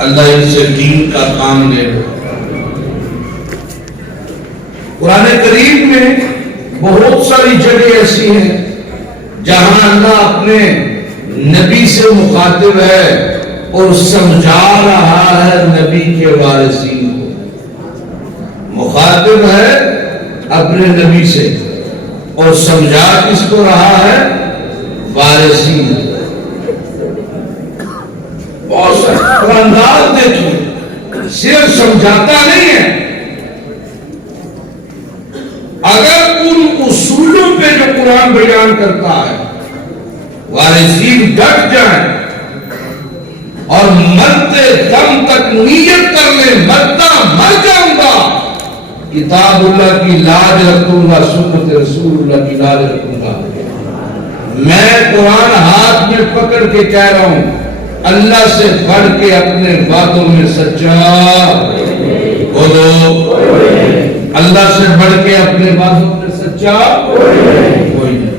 اللہ ان سے دین کا کام لے لو۔ قرآن کریم میں بہت ساری جگہ ایسی ہیں جہاں اللہ اپنے نبی سے مخاطب ہے اور سمجھا رہا ہے نبی کے وارثین کو۔ مخاطب ہے اپنے نبی سے اور سمجھا کس کو رہا ہے؟ وارثین۔ بہت سارے انداز دیکھیں، صرف سمجھاتا نہیں ہے، اگر ان اصولوں پہ جو قرآن بیان کرتا ہے وارثین ڈٹ جائیں اور مرتے دم تک نیت کر لیں مرتا مر جاؤں گا، کتاب اللہ کی لاج رکھوں گا، سنت رسول اللہ کی لاج رکھوں گا۔ میں قرآن ہاتھ میں پکڑ کے کہہ رہا ہوں، اللہ سے بڑھ کے اپنے باتوں میں سچا بولو، اللہ سے بڑھ کے اپنے باتوں میں سچا کوئی نہیں۔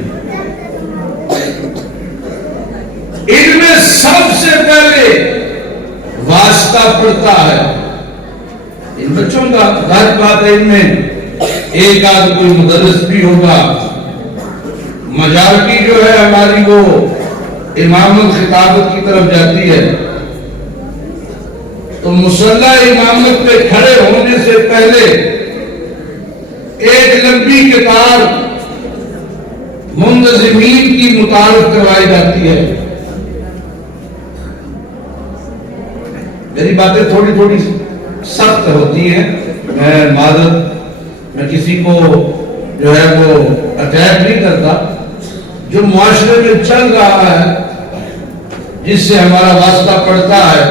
ان میں سب سے پہلے واسطہ پڑتا ہے ان بچوں کا، ظاہر بات ہے ان میں ایک آدھ کوئی مدرس بھی ہوگا، مجارٹی جو ہے ہماری وہ امامت خطابت کی طرف جاتی ہے، تو مصلی امامت پہ کھڑے ہونے سے پہلے ایک لمبی کتاب منتظمین کی متعارف کروائی جاتی ہے۔ میری باتیں تھوڑی تھوڑی سخت ہوتی ہیں، میں معذرت، میں کسی کو جو ہے وہ اٹیک نہیں کرتا، جو معاشرے میں چل رہا ہے جس سے ہمارا واسطہ پڑتا ہے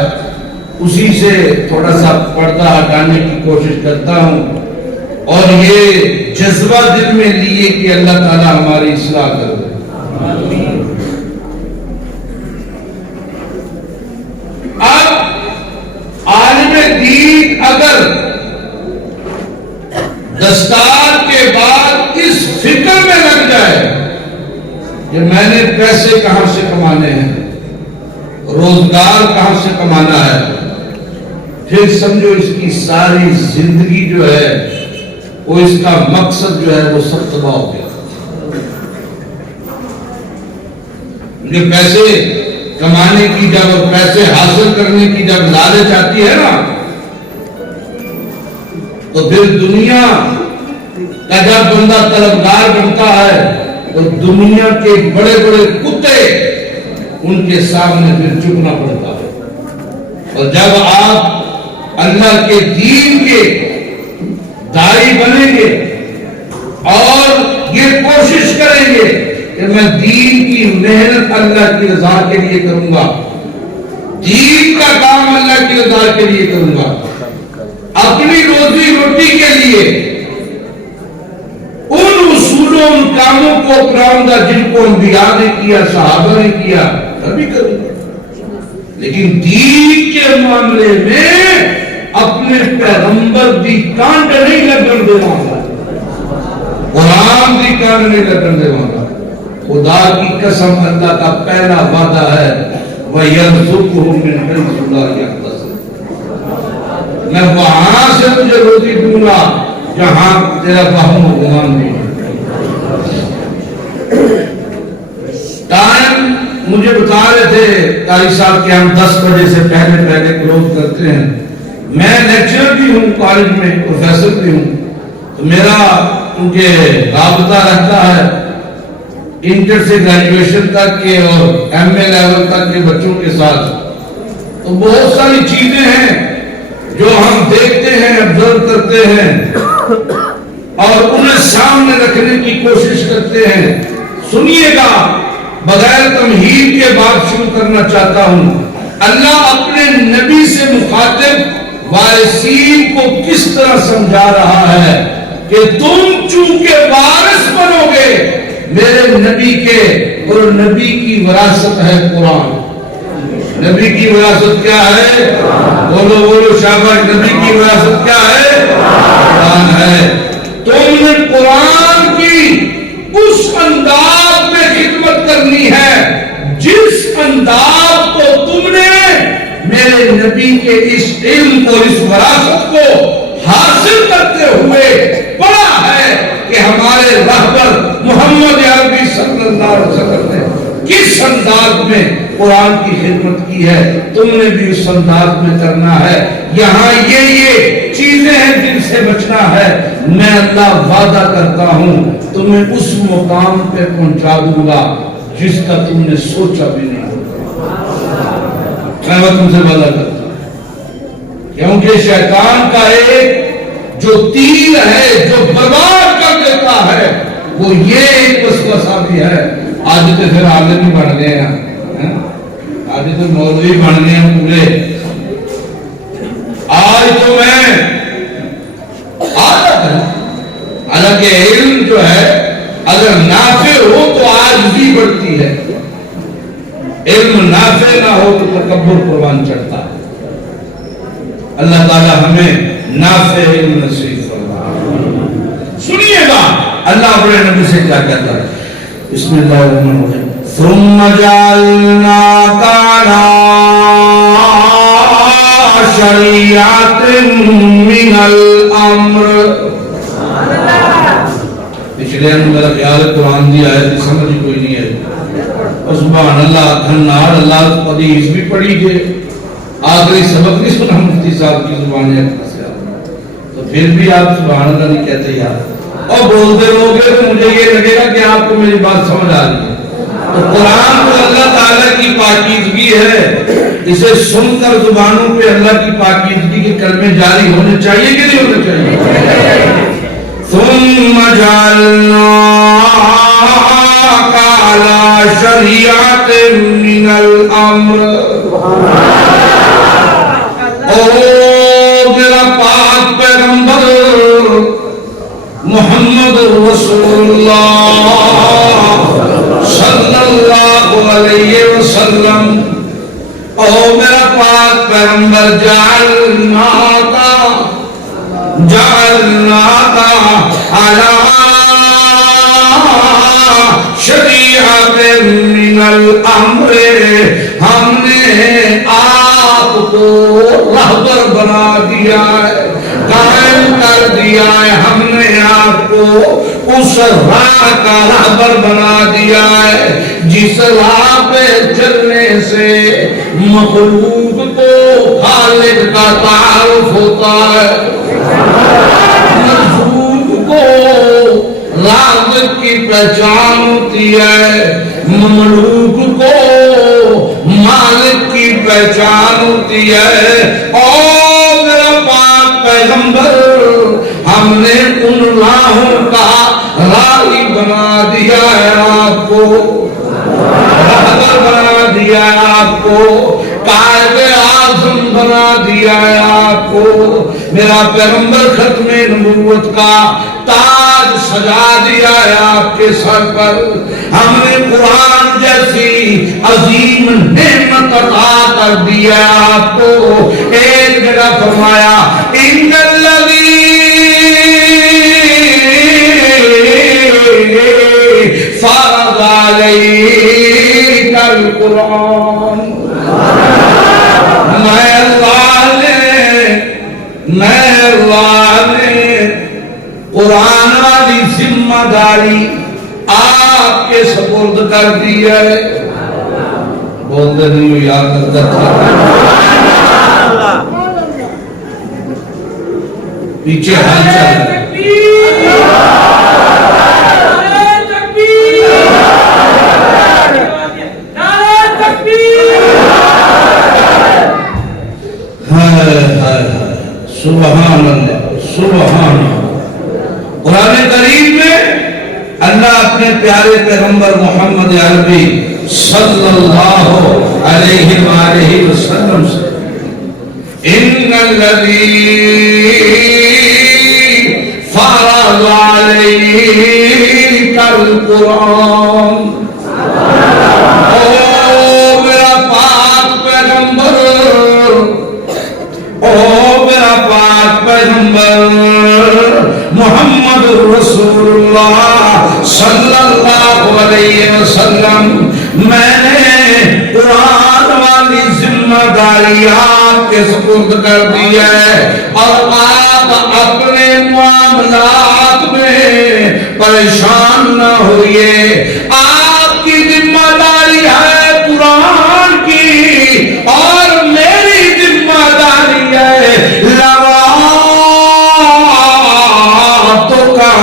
اسی سے تھوڑا سا پردہ ہٹانے کی کوشش کرتا ہوں، اور یہ جذبہ دل میں لیے کہ اللہ تعالی ہماری اصلاح کر دے۔ اب عالم دین اگر دستار کے بعد اس فکر میں لگ جائے کہ میں نے پیسے کہاں سے کمانے ہیں، روزگار کہاں سے کمانا ہے، پھر سمجھو اس کی ساری زندگی جو ہے وہ اس کا مقصد جو ہے وہ سب تباہ ہو گیا۔ مجھے پیسے کمانے کی جب اور پیسے حاصل کرنے کی جب لالچ آتی ہے نا، تو پھر دنیا کا جب بندہ طلبگار بنتا ہے تو دنیا کے بڑے بڑے کتے ان کے سامنے پھر جھکنا پڑتا ہے، اور جب آپ اللہ کے دین کے داعی بنیں گے اور یہ کوشش کریں گے کہ میں دین کی محنت اللہ کی رضا کے لیے کروں گا، دین کا کام اللہ کی رضا کے لیے کروں گا، اپنی روزی روٹی کے لیے ان اصولوں ان کاموں کو اپناؤں گا جن کو انبیاء نے کیا، صحابہ نے کیا، میں بھی کروں گا، لیکن دین کے معاملے میں اپنے پیغمبر دی کانڈ نہیں لگن دے گا، قرآن دی کانڈ نہیں لگن دے گا۔ خدا کی قسم اللہ کا پہلا وعدہ ہے وَيَرْزُقْهُ مِنْ حَيْثُ لَا يَحْتَسِبُ، میں وہاں سے تجھے روزی دوں گا جہاں تیرا وہم و گمان نہیں ہے۔ ٹائم مجھے بتا رہے تھے قاری صاحب کہ ہم 10 بجے سے پہلے کلوز کرتے ہیں، میں لیکچرر بھی ہوں کالج میں، پروفیسر بھی ہوں، تو میرا کیونکہ رابطہ رہتا ہے انٹر سے گریجویشن تک کے اور ایم اے لیول تک کے بچوں کے ساتھ، تو بہت ساری چیزیں ہیں جو ہم دیکھتے ہیں، ابزرو کرتے ہیں اور انہیں سامنے رکھنے کی کوشش کرتے ہیں۔ سنیے گا، بغیر تمہید کے بات شروع کرنا چاہتا ہوں۔ اللہ اپنے نبی سے مخاطب وارثین کو کس طرح سمجھا رہا ہے کہ تم چونکہ وارث بنو گے میرے نبی کے، اور نبی کی وراثت ہے قرآن۔ نبی کی وراثت کیا ہے؟ بولو بولو شاباش، نبی کی وراثت کیا ہے؟ قرآن ہے۔ تم نے قرآن کی اس انداز میں خدمت کرنی ہے جس انداز کو تم نے میرے نبی کے اس علم کو، اس وراثت کو حاصل کرتے ہوئے پڑھا ہے کہ ہمارے رہبر محمد عربی صلی اللہ علیہ وسلم نے کس انداز میں قرآن کی خدمت کی ہے، تم نے بھی اس انداز میں کرنا ہے۔ یہاں یہ چیزیں ہیں جن سے بچنا ہے، میں اللہ وعدہ کرتا ہوں تمہیں اس مقام پہ پہنچا دوں گا جس کا تم نے سوچا بھی نہیں ہوگا۔ میں تم سے وعدہ کرتا ہوں، کیونکہ شیطان کا ایک جو تیر ہے جو برباد کر دیتا ہے وہ یہ ایک وسوسہ بھی ہے۔ آج تو پھر عالم ہی بن گئے ہیں، آج تو مولوی بن گئے ہیں پورے۔ آج تو میں عادت ہے، حالانکہ علم جو ہے اگر نافع ہو تو عاجزی بڑھتی ہے، علم نافع نہ ہو تو تکبر قربان چڑھتا ہے۔ اللہ تعالی ہمیں نافع علم نصیب فرمائے۔ سنیے گا اللہ اپنے نبی سے کیا کہتا ہے، بسم اللہ الرحمن الرحیم۔ ثم جعلناک علی شریعۃ من الامر۔ پچھلے ان میرا خیال ہے قرآن دی آیت کی سمجھ کوئی نہیں ہے۔ سبحان اللہ، دھنار اللہ، حدیث بھی پڑھی گئے، آخری سبق نہیں سنا مفتی صاحب کی زبان ہے، تو پھر بھی آپ سبحان اللہ نہیں کہتے یار، اور بولتے رہوگے تو مجھے یہ لگے گا کہ آپ کو میری بات سمجھ آ رہی ہے۔ تو قرآن تو اللہ تعالیٰ کی پاکیزگی ہے، اسے سن کر زبانوں پہ اللہ کی پاکیزگی کے کلمے جاری ہونے چاہیے کہ نہیں ہونے چاہیے؟ ثم جعلناک علی شریعۃ من الامر۔ او میرا پاک پیغمبر محمد رسول اللہ صلی اللہ علیہ وسلم، او میرا پاک پیغمبر، جعلناک علی شریعۃ من الامر، ہم نے آپ کو رہبر بنا دیا ہے، قائم کر دیا ہے، ہم نے آپ کو اس راہ کا رہبر بنا دیا ہے جس راہ پہ چلنے سے مخلوق کو خالق کا تعارف ہوتا ہے، مرزوق کو رازق کی پہچان ہوتی ہے، مملوک کو مالک کی پہچان ہوتی ہے۔ اور میرا پاک پیغمبر، ہم نے ان راہوں کا راہی بنا دیا ہے، آپ کو رہبر بنا دیا ہے، آپ کو قائد اعظم بنا دیا ہے، آپ کو میرا پیغمبر ختم نبوت کا تاج سجا دیا ہے آپ کے سر پر۔ ہم نے قرآن جیسی عظیم نعمت عطا کر دیا ہے آپ کو۔ ایک جگہ فرمایا ان الذی فرض علیک القرآن، میں اللہ نے قرآن والی ذمہ داری آپ کے سپرد کر دی ہے۔ بولتے نہیں ہو یاد کرتا پیچھے حال چل رہا ہے۔ سبحان اللہ، سبحان اللہ۔ قرآن کریم میں اللہ اپنے پیارے پیغمبر محمد عربی صلی اللہ علیہ وآلہ وسلم سے ان الذی فرض علیک القرآن، او میرا پاک پیغمبر، او میرا پاک پیغمبر محمد رسول اللہ صلی اللہ علیہ وسلم، میں نے قرآن والی ذمہ داری آپ کے سپرد کر دی ہے اور آپ اپنے معاملات میں پریشان نہ ہوئیے. آپ کی ذمہ داری ہے قرآن کی اور میری ذمہ داری ہے لواتوں کا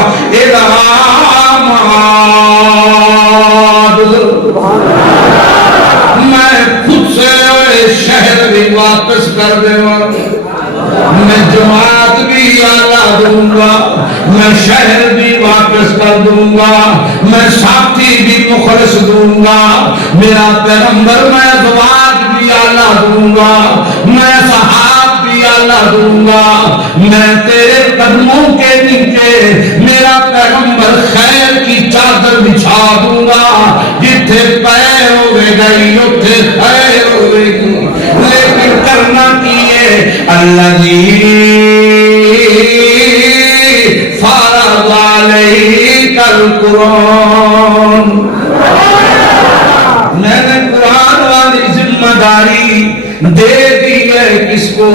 میں خود سے شہر بھی واپس کر دے گا, میں جماعت بھی اعلیٰ دوں گا, میں شہر بھی واپس کر دوں گا, میں ساتھی بھی مخلص دوں گا, میرا پیغمبر میں ازواج بھی اعلیٰ دوں گا, میں صحاب بھی اعلیٰ دوں گا, میں تیرے قدموں کے نیچے میرا پیغمبر خیر کی چادر بچھا دوں گا, جتھے پیر ہوئے گئی اتھے خیر ہوئے گی. لیکن کرنا کیے الذی فرض علیک القرآن, میں نے قرآن والی ذمہ داری دے دی ہے کس کو؟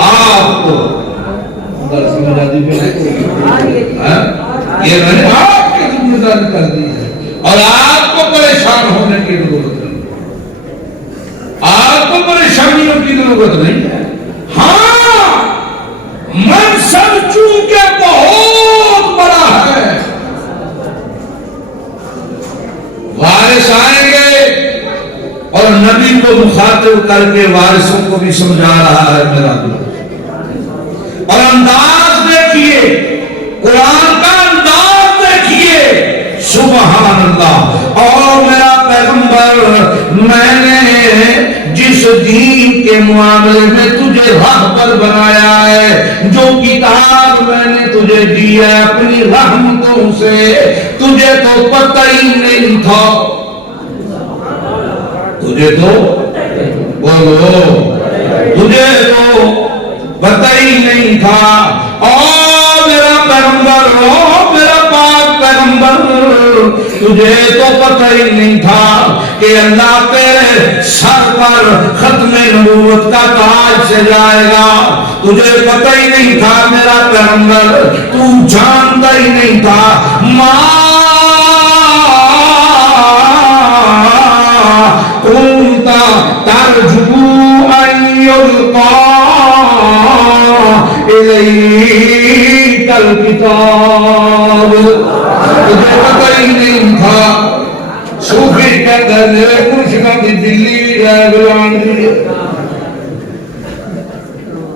آپ کو. یہ میں نے آپ کی ذمہ داری کر دی ہے اور آپ کو پریشان ہونے کی ضرورت نہیں, آپ کو پریشانیوں کی ضرورت نہیں ہے. ہاں منصب چونکہ بہت بڑا ہے, وارث آئیں گے اور نبی کو مخاطب کر کے وارثوں کو بھی سمجھا رہا ہے میرا دل. اور انداز دیکھیے, قرآن کا انداز دیکھیے, سبحان اللہ. اور میرا پیغمبر میں نے جس دین کے معاملے میں تجھے راہبر بنایا ہے, جو کتاب میں نے تجھے دی ہے اپنی رحمتوں سے, تجھے تو پتہ ہی نہیں تھا, تجھے تو بولو تجھے تو پتہ ہی نہیں تھا. اور میرا پیغمبر, او میرا پاک پیغمبر, تجھے تو پتہ ہی نہیں تھا کہ اللہ تیرے سر پر ختم نبوت کا تاج سے جائے گا. تجھے پتہ ہی نہیں تھا میرا پیغمبر, تو جانتا ہی نہیں تھا. ماں کنتا ترجو ان یلقا الیک الکتاب, تجھے پتہ ہی نہیں تھا. صوفی کہتا ہے میرے مرشدہ کی دلی بھی جائے بلان دی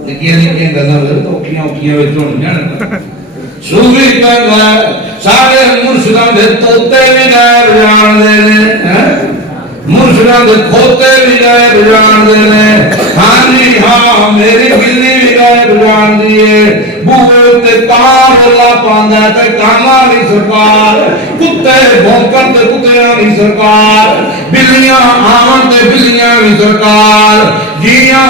لیکن گزا میرے تو کیوں چون جانا. صوفی کہتا ہے سارے مرشدہ دے توتے بھی جائے بلان دینے, مرشدہ دے کھوتے بھی جائے بجان دینے. ہاں جی ہاں میری بلی بھی جائے بجان دیئے, بوئے تے کام اللہ پاندہ تے کاما بھی سرکار, کتے بھونکن تے کتیاں بھی سرکار, بلیاں آمن تے بلیاں بھی سرکار. جیاں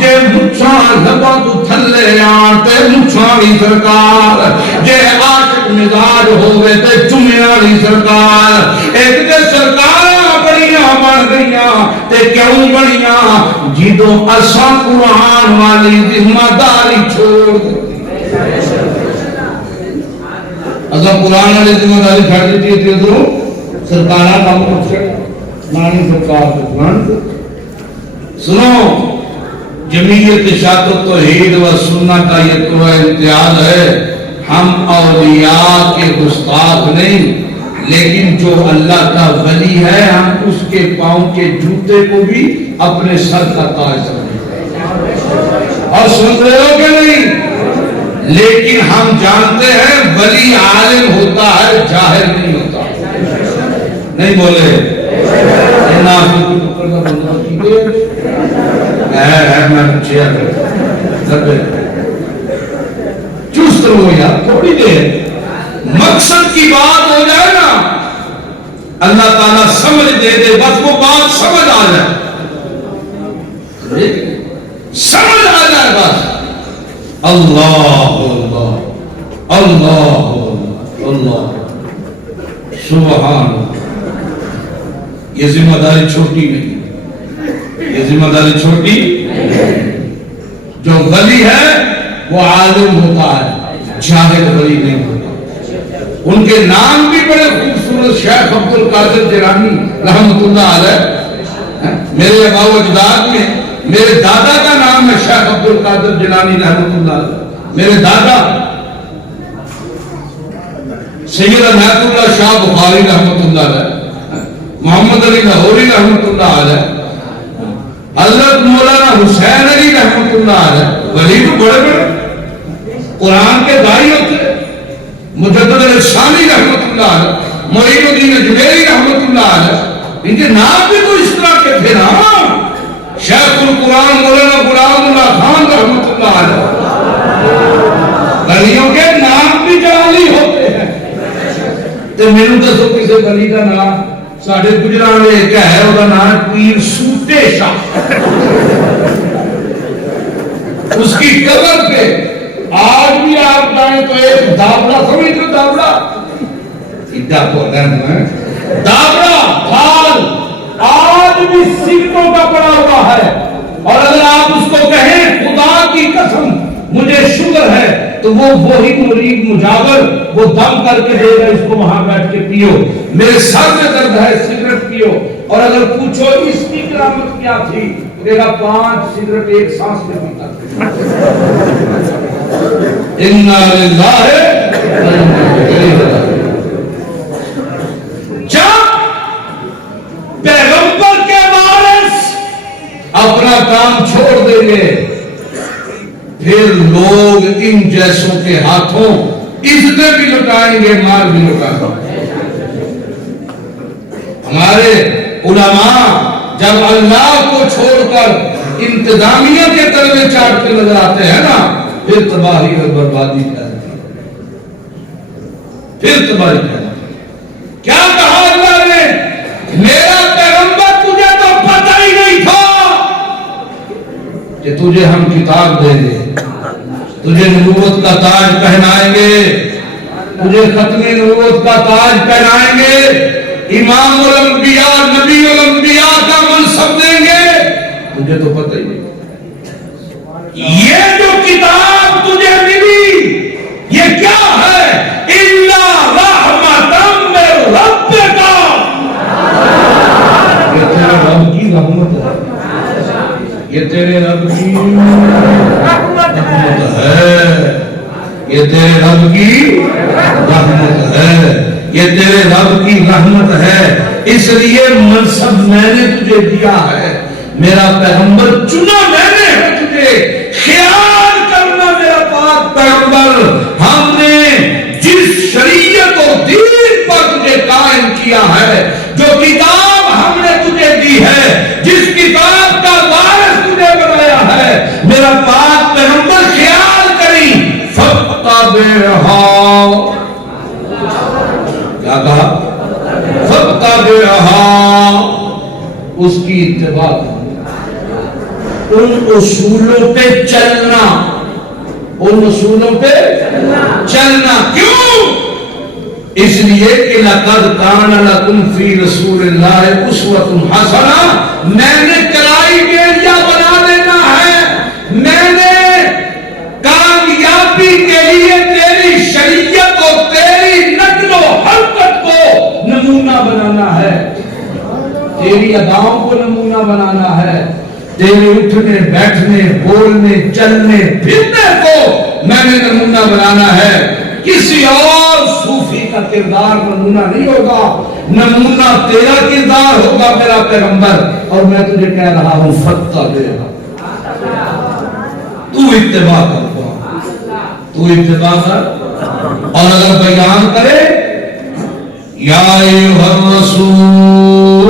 جے مچھاں لبا تو تھلے آن تے مچھاں بھی سرکار, جے عاشق مزاج ہوئے تے چمیاں بھی سرکار. ایک دے سرکار بڑیاں بن گئیاں تے کیوں بڑیاں جدو اساں قرآن والی ذمہ داری چھوڑ دیتی. اساں قرآن والی ذمہ داری چھوڑ دیتی تھی تو سرکارہ کا مقصد نانی سرکار کو قرآن. سنو, جمعیت اشاعت توحید و سنت کا یہ تو امتیاز ہے, ہم اولیاء کے گستاخ نہیں, لیکن جو اللہ کا ولی ہے ہم اس کے پاؤں کے جوتے کو بھی اپنے سر کا تاج سمجھتے ہیں. اور سن رہے ہو کہ نہیں؟ لیکن ہم جانتے ہیں ولی عالم ہوتا ہے, جاہل نہیں ہوتا. نہیں بولے چست رہو یار تھوڑی دیر, مقصد کی بات ہو جائے نا اللہ تعالیٰ سمجھ دے دے, بس وہ بات سمجھ آ جائے, سمجھ آ جائے بس. اللہ اللہ اللہ اللہ سبحان. یہ ذمہ داری چھوٹی نہیں, یہ ذمہ داری چھوٹی. جو ولی ہے وہ عالم ہوتا ہے، جاہل ولی نہیں ہوتا. ان کے نام بھی بڑے خوبصورت، شیخ عبد القادر جیلانی رحمۃ اللہ علیہ. میرے آباء و اجداد میں میرے دادا کا نام ہے شیخ عبد القادر جیلانی رحمۃ اللہ علیہ. میرے دادا سید عنایت اللہ شاہ بخاری رحمۃ اللہ علیہ، محمد علی لاہوری رحمۃ اللہ علیہ، حضرت مولانا حسین علی رحمۃ اللہ علیہ، ولی تو بڑے بڑے قرآن کے داعی ہوتے. مجدد الرسانی رحمۃ اللہ علیہ، معین الدین اجمیری رحمۃ اللہ علیہ، ان کے نام بھی تو اس طرح کے تھے نا. شیخ القرآن مولانا غلام اللہ خان رحمۃ اللہ علیہ. ولیوں کے نام بھی جلالی ہوتے ہیں. تو میرے دسو کسی ولی کا نام ساڑھے گجران میں ایک ہے، وہ کا نام پیر سوٹے شاہ. اس کی قبر پہ آج بھی آپ جائیں تو ایک دابڑا، سمجھ تو دابڑا ادھا کو دابڑا پھال آج بھی سکھوں کا پڑا ہوا ہے. اور اگر آپ اس کو کہیں خدا کی قسم مجھے شکر ہے، تو وہ وہی مرید مجاور وہ دم کر کے دے گا، اس کو وہاں بیٹھ کے پیو. میرے سر میں درد ہے، سگریٹ پیو. اور اگر پوچھو اس کی کرامت کیا تھی، تیرا 5 سگریٹ ایک سانس میں پیتا تھا. اِنَّا لِلَّهِ جب پیغمبر کے وارث اپنا کام چھوڑ دیں گے، پھر لوگ ان جیسوں کے ہاتھوں عزتیں بھی لٹائیں گے، مال بھی لٹائیں گے. ہمارے علماء جب اللہ کو چھوڑ کر انتظامیہ کے تلوے چاٹتے نظر آتے ہیں نا، پھر تباہی اور بربادی پھیلتی ہے. پھر تباہی پھیلتی ہے. کیا کہا اللہ نے؟ میرا پیغمبر تجھے تو پتہ ہی نہیں تھا کہ تجھے ہم کتاب دیں گے، تجھے نبوت کا تاج پہنائیں گے، تجھے ختم نبوت کا تاج پہنائیں گے، امام الانبیاء نبی الانبیاء کا منصب دیں گے. تجھے تو پتہ ہی نہیں. یہ جو کتاب تجھے ملی یہ کیا ہے؟ اِلَّا رَحْمَةً مِّن رَبِّكَ. یہ تیرے رب کی رحمت ہے، یہ تیرے رب کی رحمت ہے، یہ تیرے رب کی رحمت ہے، یہ تیرے رب کی رحمت ہے. اس لیے منصب میں نے تجھے دیا ہے، میرا پیغمبر چنا میں نے ہے تجھے. خیال کرنا میرا پاک پیغمبر، ہم نے جس شریعت و دین پر تجھے قائم کیا ہے، جو کتاب ہم نے تجھے دی ہے، جس کتاب کا وارث تجھے بنایا ہے، میرا پاک پیغمبر خیال کریں فَاتَّبِعْهَا. کیا کہا؟ فَاتَّبِعْهَا، اس کی اتباع کرنا، ان اصولوں پہ چلنا، ان اصولوں پہ چلنا. کیوں؟ اس لیے کہ لَقَدْ كَانَ لَكُمْ فِي رَسُولِ اللَّهِ أُسْوَةٌ حَسَنَةٌ. میں نے کرائیٹیریا بنا دینا ہے، میں نے کامیابی کے لیے تیری شریعت اور تیری نقل و حرکت کو نمونہ بنانا ہے، تیری اداؤں کو نمونہ بنانا ہے، تیرے اٹھنے بیٹھنے بولنے چلنے پھرنے کو میں نے نمونہ بنانا ہے. کسی اور صوفی کا کردار نمونہ نہیں ہوگا، نمونہ تیرا کردار ہوگا میرا پیغمبر. اور میں تجھے کہہ رہا ہوں فَاتَّبِعْهَا، تو اتباع کر، تو اتباع کر. اور اگر بیان کرے یا ایھا الرسول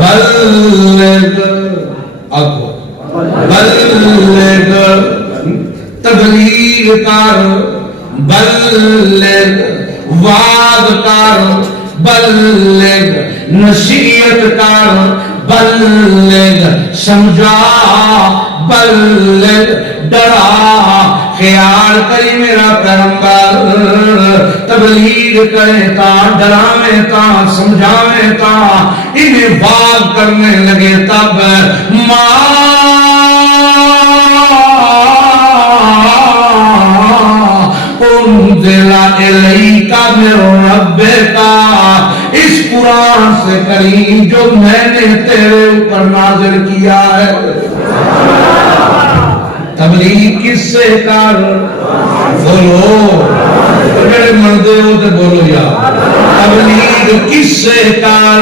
بلغ، بلغ تبلیغ کر، بلغ وعظ کر، بلغ نصیحت کر، بلغ سمجھا، بلغ ڈرا، خیال کری میرا پیغمبر تبلیغ کرے تا ڈراویں تا سمجھاویں تا انہیں بات کرنے لگے تب انزل الیک من ربک، اس قرآن سے کریم جو میں نے تیرے اوپر نازل کیا ہے۔ تبلیغ کس سے کر؟ بولو میرے مردے ہو تو بولو یار، تبلیغ کس سے کر؟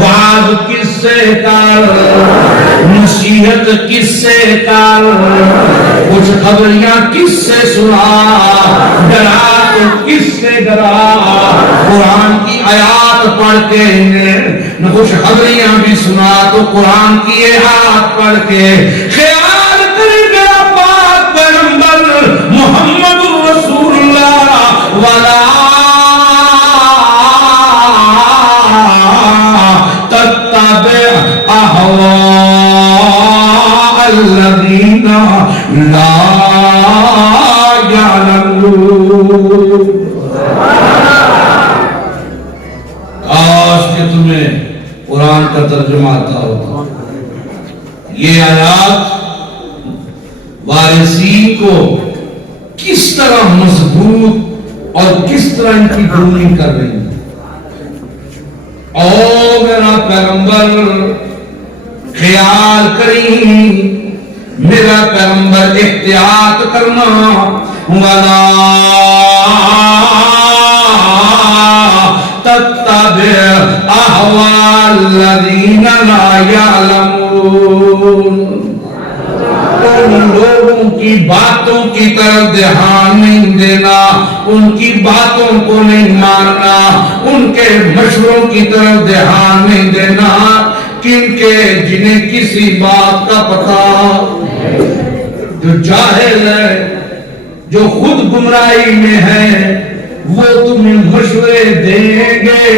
وعظ کس سے کر؟ نصیحت کس سے کر؟ کچھ خبریاں کس سے سنا؟ ڈرا تو کس سے ڈرا؟ قرآن کی آیات پڑھ کے نہ کچھ خبریاں بھی سنا تو قرآن کی آیات پڑھ کے خیال کرے میرا پاک پیغمبر محمد رسول اللہ والا تتبع احواء الذین لا یعلمون۔ کاش کہ تمہیں قرآن کا ترجمہ آتا ہوتا۔ یہ آیات وارثین کو کس طرح مضبوط اور کس طرح ان کی گرومنگ کر رہی ہے۔ اور میرا پیغمبر خیال کریں، میرا پیغمبر احتیاط کرنا، وَلَا تَتَّبِعْ أَهْوَاءَ الَّذِينَ لَا يَعْلَمُونَ۔ ان لوگوں کی باتوں کی طرف دھیان نہیں دینا، ان کی باتوں کو نہیں ماننا، ان کے مشوروں کی طرف دھیان نہیں دینا، کن کے جنہیں کسی بات کا پتہ، جو جاہل ہے، جو خود گمراہی میں ہے، وہ تمہیں مشورے دیں گے،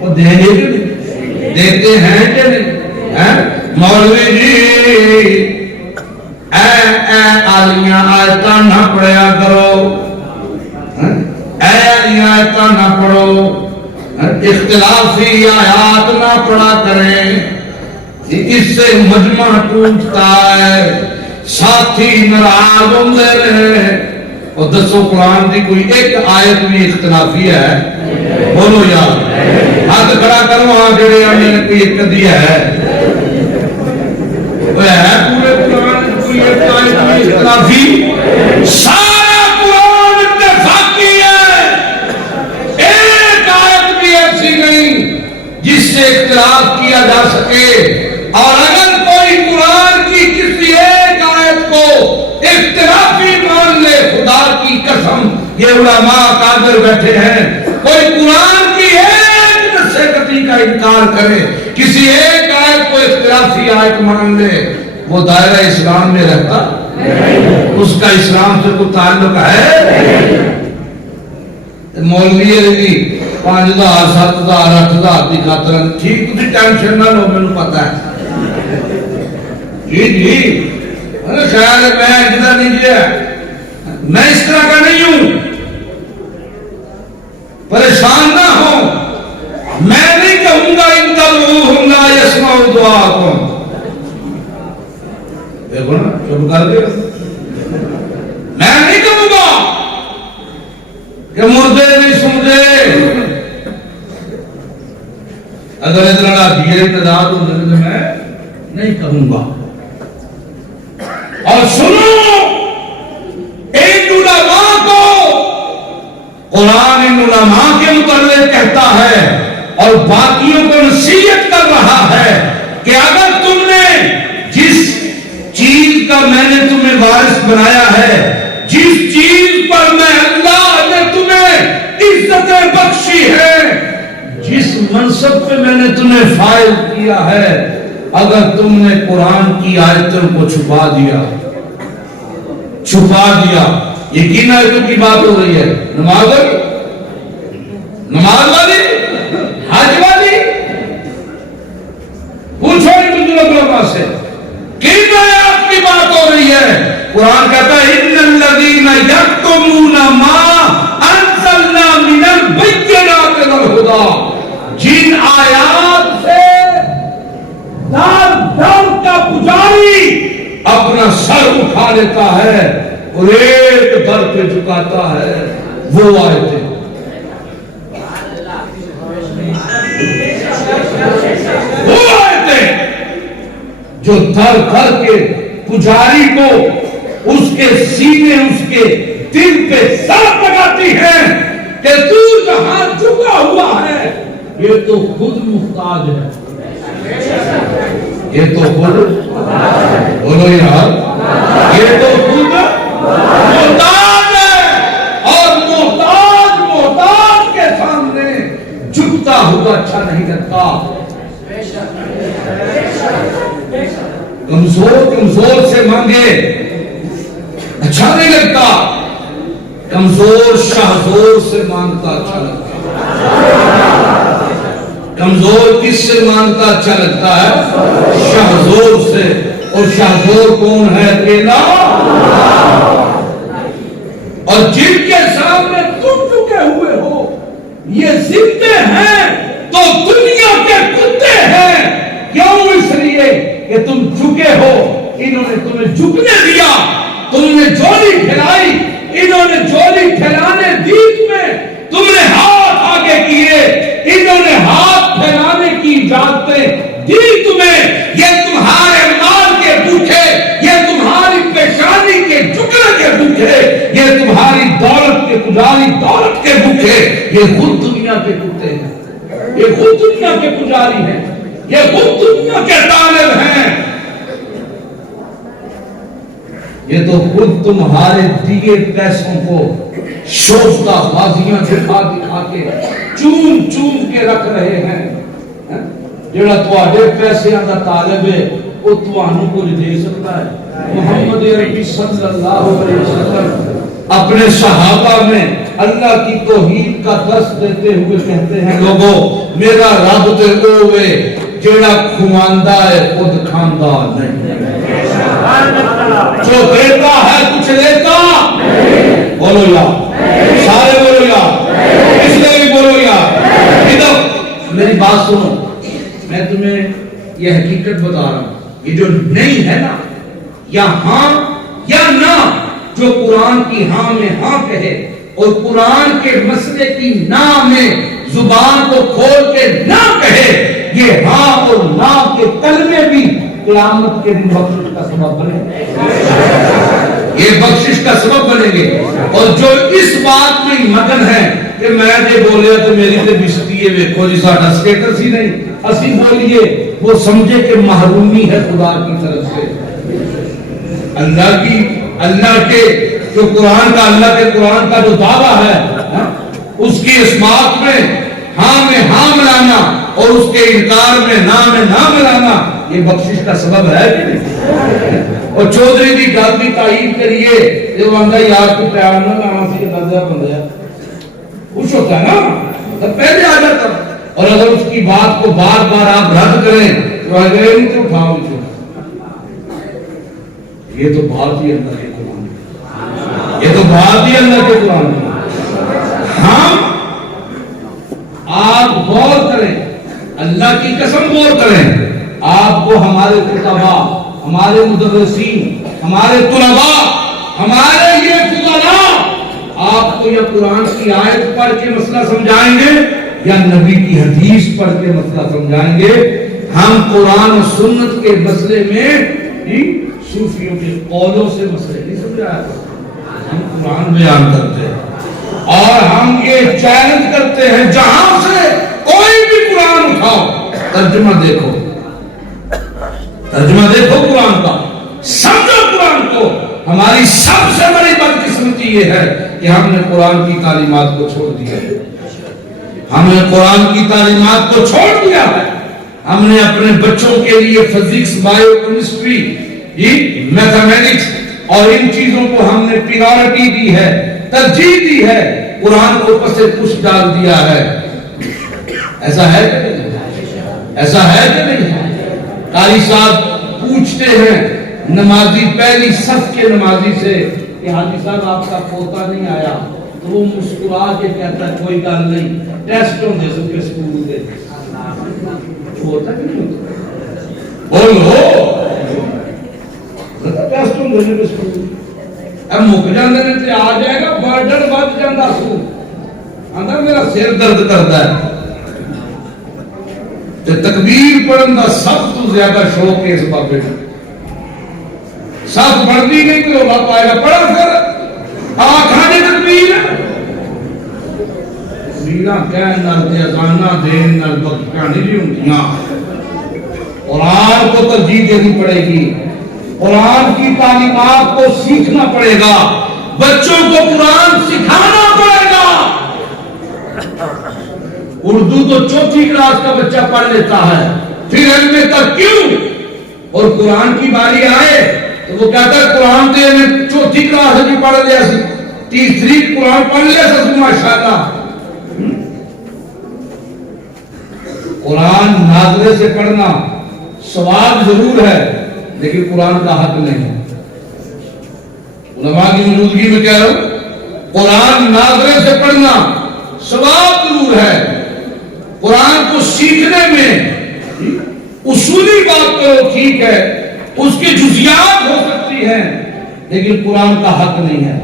وہ دیں گے کہ نہیں؟ دیتے ہیں کہ نہیں؟ مولوی جی اے عالیاں آیتاں نہ پڑھیا کرو، اے عالیاں آیتاں نہ پڑھو، اختلافی آیات نہ پڑھا کریں، اس سے مجمع ٹوٹتا ہے، ساتھی ناراض ہوندے رہے۔ اور دسو قرآن کی کوئی ایک آیت بھی اختلافی ہے؟ بولو یار، ہاتھ کھڑا کرو ہاں جڑے میں نے کوئی ایک دیا ہے، وہ ہے پورے قرآن کوئی ایک آیت بھی اختلافی؟ سارا قرآن اتفاقی ہے، ایک آیت بھی ایسی نہیں جس سے اختلاف کیا جا سکے۔ اور اگر کوئی قرآن کی کسی ایک آیت کو اختلافی مان لے، خدا کی قسم یہ علماء قادر بیٹھے ہیں، کوئی قرآن کی ایک نصیحتی کا انکار کرے، کسی ایک آیت کو اختلافی آیت مان لے، وہ دائرہ اسلام میں رہتا، اس کا اسلام سے کوئی تعلق ہے؟ مولوی علی 5,000 7,000 8,000 کی خاطر ٹھیک، تھی ٹینشن نہ لو، میں پتا ہے جی جی خیال ہے میں اجدہ نہیں کیا، میں اس طرح کا نہیں ہوں، پریشان نہ ہوں، میں نہیں کہوں گا ان تدعوہم لا یسمعوا دعاءکم، دیکھو نا چپ کر دے، میں نہیں کہوں گا کہ مردے نہیں سنتے، اگر ادھر دیئے اتداد ہو تو میں نہیں کہوں گا۔ اور سنو ان علماء کو، قرآن ان علماء کے متعلق کہتا ہے اور باقیوں کو نصیحت کر رہا ہے کہ اگر تم نے جس چیز کا میں نے تمہیں وارث بنایا ہے، جس چیز پر میں اللہ نے تمہیں عزتیں بخشی ہے، جس منصب پہ میں نے تمہیں فائز کیا ہے، اگر تم نے قرآن کی آیتوں کو چھپا دیا، یہ کن آیتوں کی بات ہو رہی ہے؟ نماز والی، حج والی، پوچھو ان بزرگوں سے کن آیات کی بات ہو رہی ہے؟ قرآن کہتا ہے ان الذین یکتمون ما انزلنا من البینات والہدی، جن آیات سے دار کا پجاری اپنا سر اٹھا لیتا ہے اور ایک در پہ جھکاتا ہے، وہ آیتیں جو در در کے پجاری کو اس کے سینے اس کے دل پہ سر لگاتی ہے کہ تو جہاں جھکا ہوا ہے یہ تو خود محتاج ہے، یہ تو خود، بولو یار، یہ تو خود محتاج ہے، اور محتاج کے سامنے جھکتا ہوا اچھا نہیں لگتا، کمزور سے مانگے اچھا نہیں لگتا، کمزور شاہزور سے مانگتا اچھا لگتا، کمزور کس سے مانگتا اچھا لگتا ہے؟ شاہزور سے، اور شاہزور کون ہے؟ اکیلا، اور جن کے سامنے تم جھکے ہوئے ہو یہ زندے ہیں تو دنیا کے کتے ہیں، کیوں؟ اس لیے کہ تم جھکے ہو، انہوں نے تمہیں جھکنے دیا، تم نے جولی پھیلائی، انہوں نے جولی پھیلانے دی تم نے ہاتھ آگے کیے، انہوں نے ہاتھ پھیلانے کی اجازتیں دی تمہیں، یہ تمہارے مال کے بھوکے، یہ تمہاری پیشانی کے جھکنے کے بھوکے، یہ تمہاری دولت کے پجاری دولت کے بھوکے، یہ خود دنیا کے کتے ہیں، یہ خود دنیا کے پجاری ہیں، یہ خود دنیا کے طالب ہیں، یہ تو خود تمہارے دیے پیسوں کو شوفتہ بازیاں دکھا دکھا کے چوم چوم کے رکھ رہے ہیں۔ جڑا تواڈے پیسیاں دا طالب ہے وہ تانوں کچھ دے سکتا ہے؟ محمد عربی صلی اللہ علیہ وسلم اپنے صحابہ میں اللہ کی توحید کا درس دیتے ہوئے کہتے ہیں، لوگوں میرا رب تے اوے جڑا کھواندا ہے خود کھاندا نہیں، جو دیتا ہے کچھ لیتا، بولو یا سارے بولو یا، اس لیے بھی بولو یا۔ ادھر میری بات سنو، میں تمہیں یہ حقیقت بتا رہا ہوں، یہ جو نہیں ہے نا، یا ہاں یا نہ، جو قرآن کی ہاں میں ہاں کہے اور قرآن کے مسئلے کی نہ میں زبان کو کھول کے نہ کہے، یہ ہاں اور نہ کے کلمے بھی قیامت کے دن بخشش کا سبب بنیں گے، یہ بخشش کا سبب بنیں گے۔ اور جو اس بات میں مگن ہے کہ میں نے بولیا تو میری تے بستی ہے، ویکھو جی ساڈا سٹیٹس ہی نہیں، اسی بولیے، وہ سمجھے کہ محرومی ہے خدا کی طرف سے، اللہ کے جو قرآن کا، اللہ کے قرآن کا جو دعویٰ ہے اس کی اسمات میں ہاں میں ہاں ملانا اور اس کے انکار میں نہ ملانا، یہ بخشش کا سبب ہے کہ نہیں؟ اور چودھری دی گل دی تائید کریے، یہ بندہ یار کو پیار نہ لانا سی بندہ خوش ہوتا ہے نا، تو پہلے آ جاتا، اور اگر اس کی بات کو بار بار آپ رد کریں تو اگر نہیں تو اٹھاؤ، یہ تو بات ہی اللہ کے قرآن ہے، یہ تو بات ہی اللہ کے قرآن ہے۔ ہم آپ غور کریں، اللہ کی قسم غور کریں، آپ کو ہمارے خطبہ، ہمارے مدرسین، ہمارے طلباء، ہمارے یہ فضلاء آپ کو یا قرآن کی آیت پڑھ کے مسئلہ سمجھائیں گے یا نبی کی حدیث پڑھ کے مسئلہ سمجھائیں گے؟ ہم قرآن و سنت کے مسئلے میں صوفیوں کے قولوں سے مسئلے نہیں سمجھایا کرتے، ہم قرآن بیان کرتے ہیں، اور ہم یہ چیلنج کرتے ہیں جہاں سے کوئی بھی قرآن اٹھاؤ، ترجمہ دیکھو قرآن کا، سمجھو قرآن کو۔ ہماری سب سے بڑی بدقسمتی یہ ہے کہ ہم نے قرآن کی تعلیمات کو چھوڑ دیا ہے، ہم نے قرآن کی تعلیمات کو چھوڑ دیا ہے، ہم نے اپنے بچوں کے لیے فزکس، بائیو کیمسٹری، میتھمیٹکس اور ان چیزوں کو ہم نے پریورٹی دی ہے، ترجیح دی ہے، قرآن کو اوپر سے کچھ ڈال دیا ہے۔ ایسا ہے کہ نہیں؟ ایسا ہے کہ نہیں؟ قاری صاحب پوچھتے ہیں نمازی پہلی صف کے نمازی سے کہ حاجی صاحب آپ کا پوتا نہیں آیا، تو وہ مسکرا کے کہتا ہے کوئی گل نہیں، ٹیسٹ ہوندے سکے سکول دے، ہوتا کہ نہیں ہوتا؟ بولو ٹیسٹ ہوندے سکے سکول، اب مک جاندے نے تے آ جائے گا برڈن ود جاندا سو، آندا میرا سر درد کردا ہے، تے تکبیر پڑھن دا سب تو زیادہ شوق ہے اس بابے کو، سب پڑھتی نہیں تو رولا پائے گا، پڑھا پھر آخانے تکبیر تکبیراں کہن نال تے اذاناں دین نال بخشیاں نہیں ہوندیاں، قرآن کو ترجیح دینی پڑے گی، قرآن کی تعلیمات کو سیکھنا پڑے گا، بچوں کو قرآن سکھانا پڑے گا۔ اردو تو چوتھی کلاس کا بچہ پڑھ لیتا ہے، پھر علم تک کیوں؟ اور قرآن کی باری آئے تو وہ کہتا ہے قرآن تے میں چوتھی کلاس کی پڑھ لیا سی، تیسری قرآن پڑھ لیا سی ماشاءاللہ۔ قرآن ناظرے سے پڑھنا ثواب ضرور ہے لیکن قرآن کا حق نہیں ہے۔ علماء کی موجودگی میں کہہ رہا ہوں، قرآن ناظرے سے پڑھنا ثواب ضرور ہے، قرآن کو سیکھنے میں اصولی بات کرو ٹھیک ہے، اس کی جزیات ہو سکتی ہیں لیکن قرآن کا حق نہیں ہے۔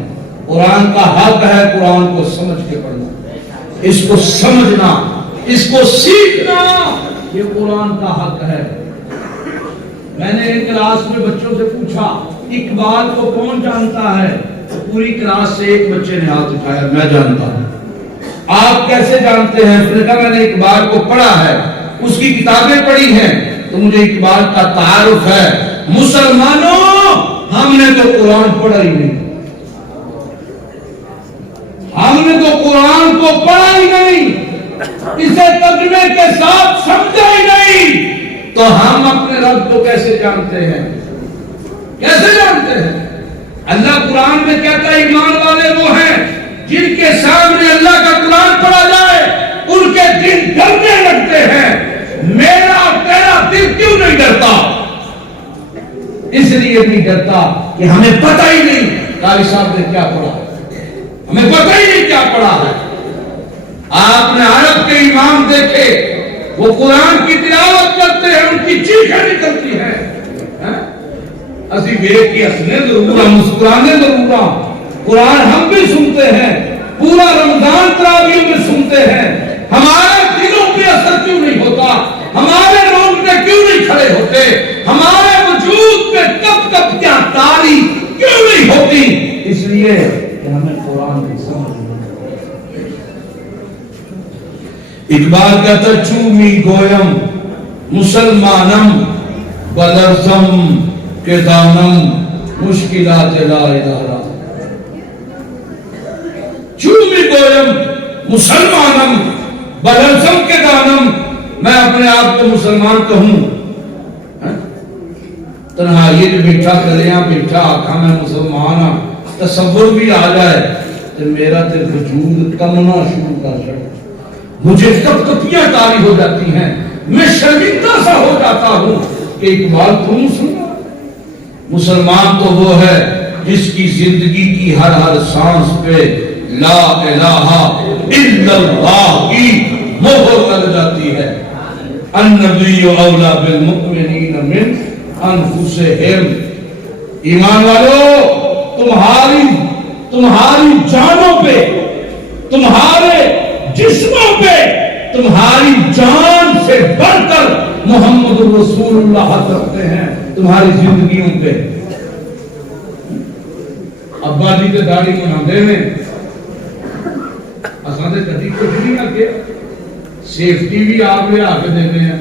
قرآن کا حق ہے قرآن کو سمجھ کے پڑھنا، اس کو سمجھنا، اس کو سیکھنا، یہ قرآن کا حق ہے۔ میں نے ایک کلاس میں بچوں سے پوچھا اقبال کو کون جانتا ہے؟ پوری کلاس سے ایک بچے نے ہاتھ اٹھایا، میں جانتا ہوں۔ آپ کیسے جانتے ہیں؟ اس نے کہا میں نے اقبال کو پڑھا ہے، اس کی کتابیں پڑھی ہیں تو مجھے اقبال کا تعارف ہے۔ مسلمانوں، ہم نے تو قرآن پڑھا ہی نہیں، ہم نے تو قرآن کو پڑھا ہی نہیں، اسے ترجمے کے ساتھ سمجھا ہی نہیں، تو ہم اپنے رب کو کیسے جانتے ہیں؟ کیسے جانتے ہیں؟ اللہ قرآن میں کہتا ہے ایمان والے وہ ہیں جن کے سامنے اللہ کا قرآن پڑھا جائے ان کے دل ڈرنے لگتے ہیں۔ میرا تیرا دل کیوں نہیں ڈرتا؟ اس لیے نہیں ڈرتا کہ ہمیں پتہ ہی نہیں قاری صاحب نے کیا پڑھا، ہمیں پتہ ہی نہیں کیا پڑھا ہے۔ آپ نے عرب کے امام دیکھے، وہ قرآن کی تلاوت کرتے ہیں، ان کی چیخیں نکلتی ہیں، اسی بے کی ہنسنے ضرور، مسکرانے ضرور، قرآن ہم بھی سنتے ہیں، پورا رمضان تراویح میں سنتے ہیں، ہمارے دلوں پہ اثر کیوں نہیں ہوتا؟ ہمارے رونگٹے کیوں نہیں کھڑے ہوتے؟ ہمارے وجود پہ کب کب کیا تاری کیوں نہیں ہوتی؟ اس لیے کہ ہمیں قرآن کی سمجھ نہیں۔ اقبال کہتا چومی گویم مسلمانم بلرزم کے دانم مشکلات لا الہ، چومی گویم مسلمانم بلرزم کے دانم، میں اپنے آپ کو مسلمان کہوں، تنہائی میں بیٹھا کلیاں بیٹھا آقا میں مسلمان ہاں، تصور بھی آ جائے تو میرا تے وجود کمنا شروع کر جائے، مجھے کب کپیاں تاری ہو جاتی ہیں، میں شرمندہ سا ہو جاتا ہوں کہ اقبال تم سنو۔ مسلمان تو وہ ہے جس کی زندگی کی ہر ہر سانس پہ لا الہ الا اللہ کی مہر لگ جاتی ہے۔ النبی اولا بالمؤمنین من انفسہم، ایمان والو تمہاری جانوں پہ، تمہارے جسموں پہ، تمہاری جان سے بڑھ کر محمد رسول اللہ حق رکھتے ہیں تمہاری زندگیوں پہ۔ ابا جی کے داڑھی مناندے میں اساں تے کدی کچھ نہیں آگے، سیفٹی بھی آپ لے آ کے دیتے ہیں،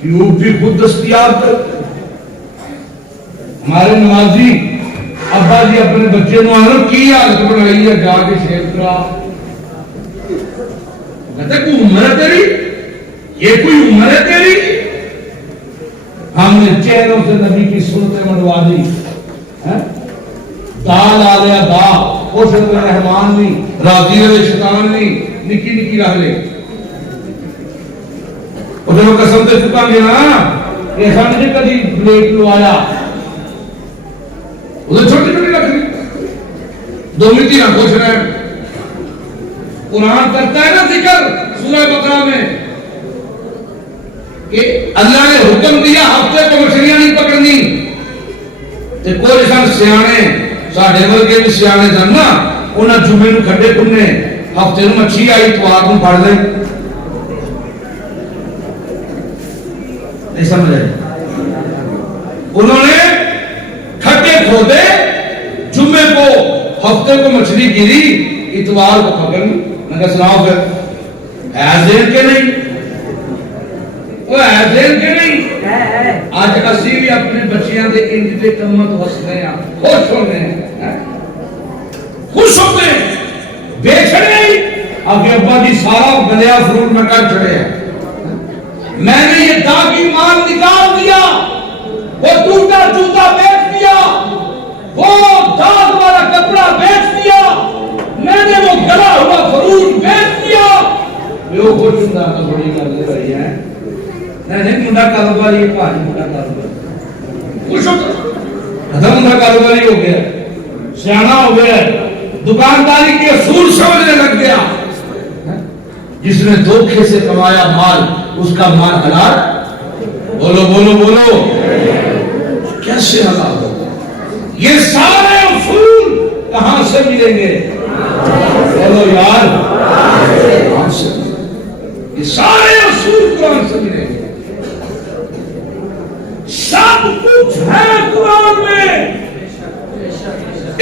ٹیوب بھی خود دستیاب کرتے۔ ہمارے نمازی ابا جی اپنے بچے نو آنر کی حالت بنائی ہے، جا کے شیو کرا، کہتے کوئی عمر ہے تیری، یہ کوئی عمر ہے تیری؟ ہم نے چہروں سے نبی کی سنتیں منڈوا دی، دال آ لیا دا، خوشن رحمان نہیں، راضی رہے شیطان نہیں، نکی نکی رہ لے، اور جب قسم تے چکا گیا یہ سمجھے کبھی بریک لوایا ادھر چھوٹی چھوٹی لکڑی دو مٹی نہ پوچھ رہے ہیں. قرآن کرتا ہے نا ذکر سورہ بقرہ میں کہ اللہ نے حکم دیا ہفتے کو مچھلیاں نہیں پکڑنی. تے کوئی سن سیانے ساڈے ورگے بھی سیانے سن نا انہاں جمعے نوں کھڈے کھنے ہفتے نوں مچھی آئی اتوار نوں پھڑ لئی. نہیں سمجھ آئی. انہوں نے کھڈے کھودے جمعے کو ہفتے کو مچھلی گری اتوار کو پکڑنی. میں کہا سناؤ پھر ایسے کے نہیں وہ ایسے کے نہیں. آج اسی بھی اپنے بچیاں دے انج دے کماں تو ہس رہے ہیں خوش ہونے ہیں خوش ہوتے ہیں بیچ رہے ہیں. آگے ابا جی سارا گلیا فروٹ میں کر چڑھے ہیں. میں نے یہ داغی مال نکال دیا وہ ٹوٹا جوتا بیچ دیا وہ داغ والا کپڑا بیچ دیا میں نے وہ گلا ہوا فروٹ بیچ دیا. وہ خوش ہوتا تو بڑی گل ہے بھائی ہے نہیں منڈا کاروباری ہے بھائی منڈا کاروباری خوش ہوتا ختم منڈا کاروباری ہو گیا سیانا ہو گیا دکانداری کے اصول سمجھنے لگ گیا. جس نے دھوکے سے کمایا مال اس کا مال حلال. بولو بولو بولو کیسے حلال ہوگا. یہ سارے اصول کہاں سے ملیں گے. بولو یار کہاں سے. یہ سارے اصول قرآن سے ملیں گے. سب کچھ ہے قرآن میں.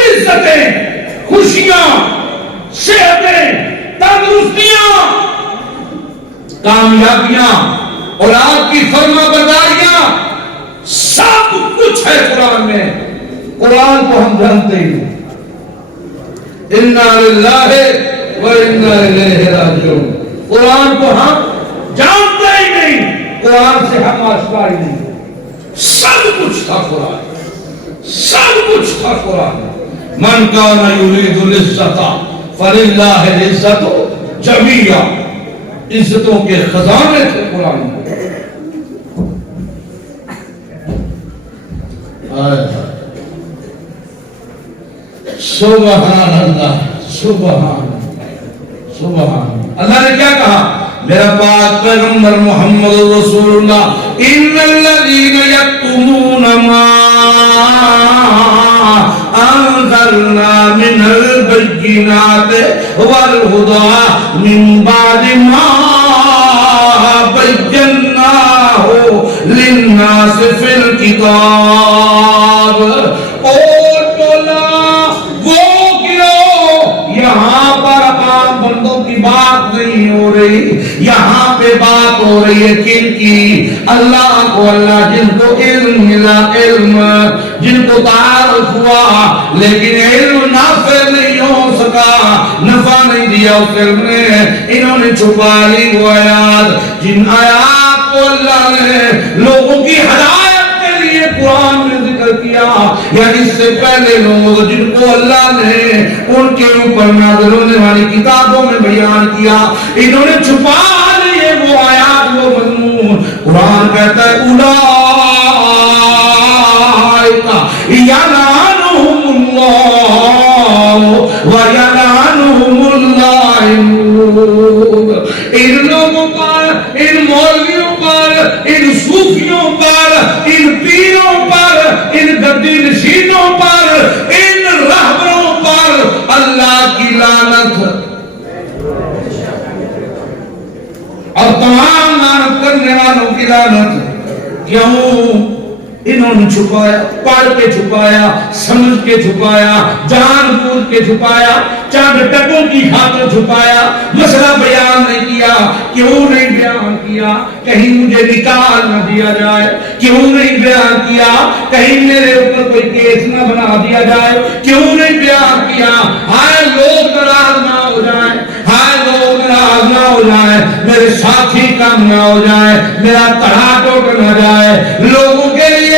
عزتیں خوشیاں صحتیں تندرستیاں کامیابیاں اولاد کی فرما برداریاں سب کچھ ہے قرآن میں. قرآن کو ہم جانتے ہی نہیں. انا للہ و انا الیہ راجعون. قرآن کو ہم جانتے ہی نہیں. قرآن سے ہم آشنا ہی نہیں. سب کچھ تھا قرآن سب کچھ تھا قرآن. من کان یرید العزت فللہ العزت جمیعا. عزتوں کے خزانے تھے قرآن میں. سبحان اللہ سبحان سبحان. اللہ نے کیا کہا میرا پاک پیغمبر محمد رسول اللہ ان الذین یکتمون ما انزلنا من البینات والہدی من بعد ما بیناہ للناس فی الکتاب. یہاں پر عام بندوں کی بات نہیں ہو رہی. یہاں پہ بات ہو رہی ہے کن کی. اللہ کو. اللہ جن کو علم ملا علم جن کو تعارف ہوا لیکن علم نافع نہیں ہو سکا نفع نہیں دیا اس علم نے. انہوں نے چھپا لی وہ آیات جن آیات کو اللہ نے لوگوں کی ہدایت قرآن میں ذکر کیا. یعنی اس سے پہلے لوگ جن کو اللہ نے ان کے اوپر نازل ہونے والی کتابوں میں بیان کیا انہوں نے چھپا لیے وہ آیات وہ مضمون. قرآن کہتا ہے اولئک یلعنہم اللہ ویلعنہم اللاعنون. ان لوگوں پر ان مولویوں پر ان صوفیوں پر ان پیروں پر ان گدی نشینوں پر ان رہبروں پر اللہ کی لعنت اور تمام لعنت کرنے والوں کی لعنت. کیوں انہوں نے چھپایا پڑھ کے چھپایا سمجھ کے چھپایا جان بوجھ کے چھپایا چند ٹکوں کی خاطر چھپایا. مسئلہ بیان نہیں کیا. کیوں نہیں بیان کیا کہیں مجھے نکال نہ دیا جائے. کیوں نہیں بیان کیا کہیں میرے اوپر کوئی کیس نہ بنا دیا جائے. کیوں نہیں بیان کیا ہائے لوگ ناراض نہ ہو جائیں ہائے لوگ ناراض نہ ہو جائیں میرے ساتھی کم نہ ہو جائیں میرا تڑا ٹوٹ نہ جائے. لوگوں کے لیے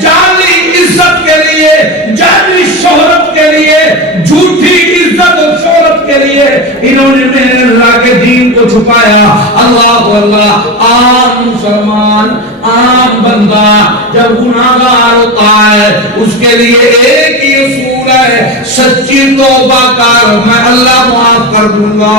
جعلی عزت کے لیے جعلی شہرت کے لیے جھوٹی عزت اور شہرت کے لیے انہوں نے میرے اللہ کے دین کو چھپایا. اللہ اللہ. عام مسلمان عام بندہ جب گناہگار ہوتا ہے اس کے لیے ایک ہی اصول ہے, سچی توبہ کر, میں اللہ معاف کر دوں گا.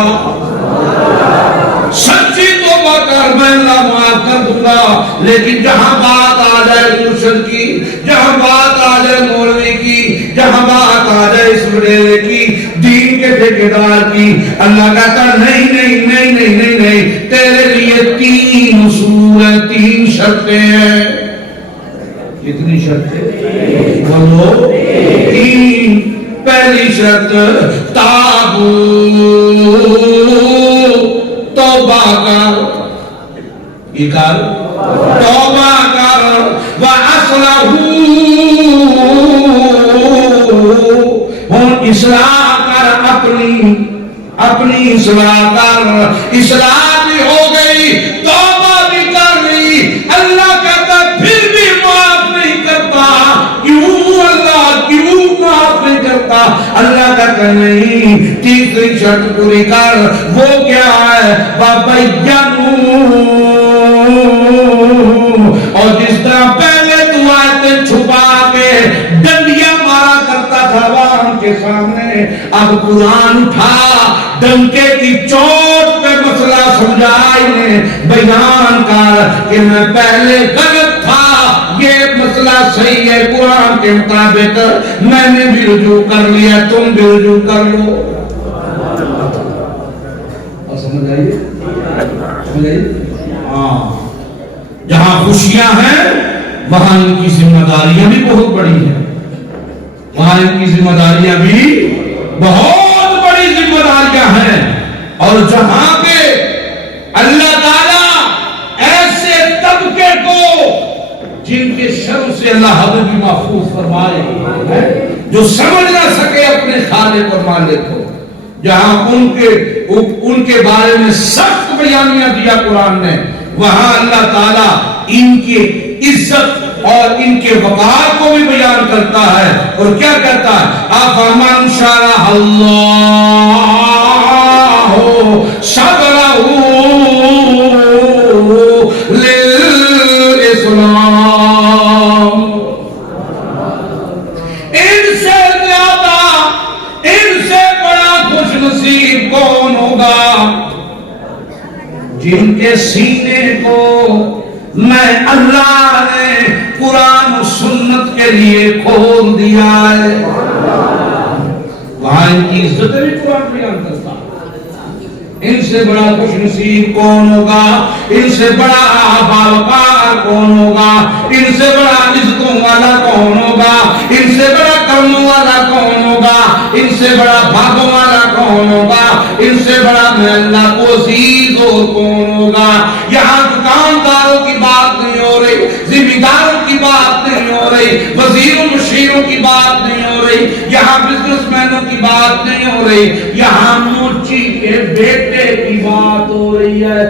سچی توبہ کر, میں اللہ معاف کر دوں گا. لیکن جہاں بات آ جائے مرشد کی, جہاں بات آ جائے مولوی کی, جہاں بات آ جائے اس وڈیرے کی, دین کے ٹھیکیدار کی, اللہ کہتا نہیں نہیں نہیں نہیں نہیں نہیں, تیرے لیے 3 اصول ہیں, 3 شرطیں ہیں. کتنی شرطیں بولو؟ 3. پہلی شرط تابو, توبہ کر, یہ کر, توبہ کر, وَأَصْلَحُ, ہم اصلاح کر, اپنی اصلاح کر. اصلاح بھی ہو گئی, توبہ بھی کر لی, اللہ کہتا پھر بھی معاف نہیں کرتا. کیوں اللہ, کیوں معاف نہیں کرتا؟ اللہ کہتا نہیں, 3 شرط پوری کر. وہ کیا ہے؟ وَبَيَّنُوا, اور جس طرح پہلے تو آیتیں چھپا کے ڈنڈیاں مارا کرتا تھا عوام کے سامنے, اب قرآن اٹھا, ڈنکے کی چوٹ پہ مسئلہ سمجھائے, بیان کر کہ میں پہلے غلط تھا, یہ مسئلہ صحیح ہے قرآن کے مطابق, میں نے بھی رجوع کر لیا, تم بھی رجوع کر لو. سمجھ آئیے؟ ہاں, جہاں خوشیاں ہیں وہاں ان کی ذمہ داریاں بھی بہت بڑی ہیں, وہاں ان کی ذمہ داریاں بھی بہت بڑی ذمہ داریاں ہیں. اور جہاں پہ اللہ تعالیٰ ایسے طبقے کو جن کے شر سے اللہ حضرت بھی محفوظ فرمائے, جو سمجھ نہ سکے اپنے خالق اور مالک کو, جہاں ان کے بارے میں سخت بیانیاں دیا قرآن نے, وہاں اللہ تعالیٰ ان کی عزت اور ان کے وقار کو بھی بیان کرتا ہے. اور کیا کہتا ہے؟ افمن شرح اللہ صدرہ للاسلام, ان سے زیادہ, ان سے بڑا خوش نصیب کون ہوگا جن کے سینے کو میں اللہ نے قرآن و سنت کے لیے کھول دیا ہے. وہاں ان کی عزت بھی قرآن بیان کرتا ہے. ان سے بڑا خوش نصیب کون ہوگا, ان سے بڑا باوقار کون ہوگا, ان سے بڑا عزتوں والا کون ہوگا, ان سے بڑا کرموں والا کون ہوگا, ان سے بڑا بھاگوں والا کون ہوگا, ان سے بڑا میں اللہ کو عزیز اور کون ہوگا. یہاں دکانداروں کی بات نہیں ہو رہی, ذمہ داروں کی بات نہیں ہو رہی, وزیروں مشیروں کی بات نہیں ہو رہی, یہاں بزنس مینوں کی بات نہیں ہو رہی, یہاں موچی کے بیٹے کی بات ہو رہی ہے,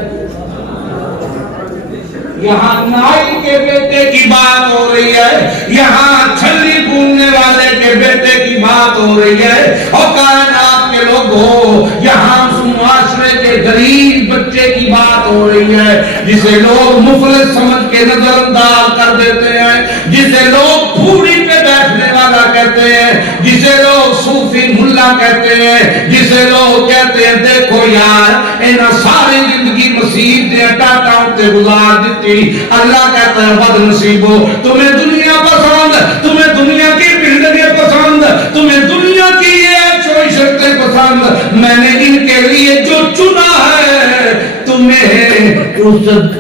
یہاں نائی کے بیٹے کی بات ہو رہی ہے, یہاں چھلی بھوننے والے کے بیٹے کی بات ہو رہی ہے. اور کائنات کے لوگ ہو, یہاں معاشرے کے غریب بچے کی بات ہو رہی ہے, جسے لوگ مفلس سمجھ کے نظر انداز کر دیتے ہیں, جسے لوگ پھوڑی پہ بیٹھنے والا کہتے ہیں, جسے لوگ صوفی ملا کہتے ہیں, جسے لوگ کہتے ہیں دیکھو یار انہاں ساری زندگی مسیح دے ٹاٹاؤں تے گزار دیتی. اللہ کہتا ہے بد نصیبو, تمہیں دنیا پسند, تمہیں دنیا کی زندگی پسند, تمہیں دنیا کی یہ عیشتیں پسند, میں نے ان کے لیے جو چنا ہے تمہیں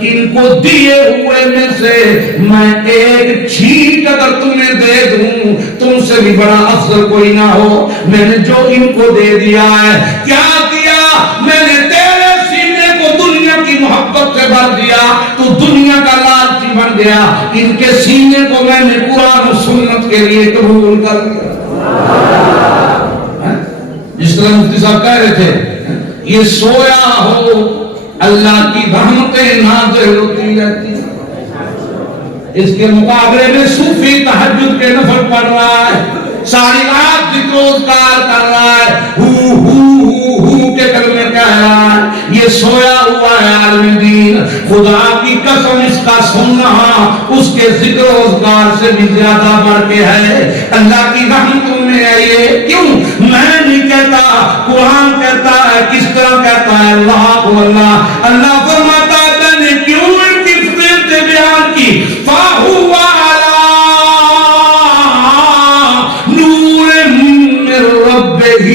ان کو دیے ہوئے میں سے میں ایک چھینٹ اگر تمہیں دے دوں, تم سے بھی بڑا افضل کوئی نہ ہو. میں نے جو ان کو دے دیا ہے, کیا کیا, میں نے تیرے سینے کو دنیا کی محبت سے بھر دیا, تو دنیا کا لالچی بن گیا. ان کے سینے کو میں نے قرآن و سنت کے لیے قبول کر لیا. جس طرح مفتی صاحب کہہ رہے تھے, یہ سویا ہو اللہ کی رحمتیں نازل ہوتی رہتی. اس کے مقابلے میں صوفی تہجد کے نفل پڑھ رہا ہے, ساری رات ذکر و اذکار کر رہا ہے, ہو ہے یہ سویا ہوا ہے عالم دین، خدا کی قسم اس کا سننا اس کے ذکر و اذکار سے بھی زیادہ بڑھ کے ہے۔ اللہ کی رحمتوں میں ہے یہ، کیوں میں نہیں کہتا، قرآن کہتا ہے۔ کس طرح کہتا ہے؟ اللہ اللہ اللہ فرماتا ہے میں نے کیوں ان کی فضیلتیں بیان کی، فَهُوَ عَلَىٰ نُورٍ مِّن رَّبِّهِ،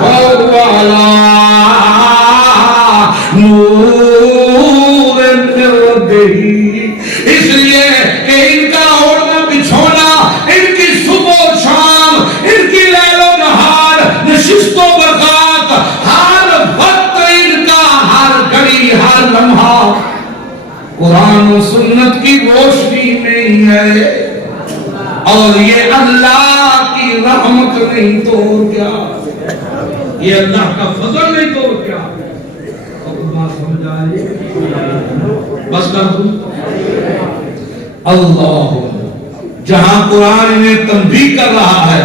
فَهُوَ عَلَىٰ نُورٍ مِّن رَّبِّهِ، اس لیے کہ ان کا اوڑھنا بچھونا، ان کی صبح و شام، ان کی لیل و نہار، نشست و برخاست، ہر وقت ان کا، ہر گھڑی ہر لمحہ قرآن و سنت کی روشنی میں ہی ہے۔ اور یہ اللہ کی رحمت نہیں تو کیا، یہ اللہ کا فضل نہیں تو کیا۔ بات سمجھ آئی؟ بس کر دوں۔ اللہ جہاں قرآن انہیں تنبیہ کر رہا ہے،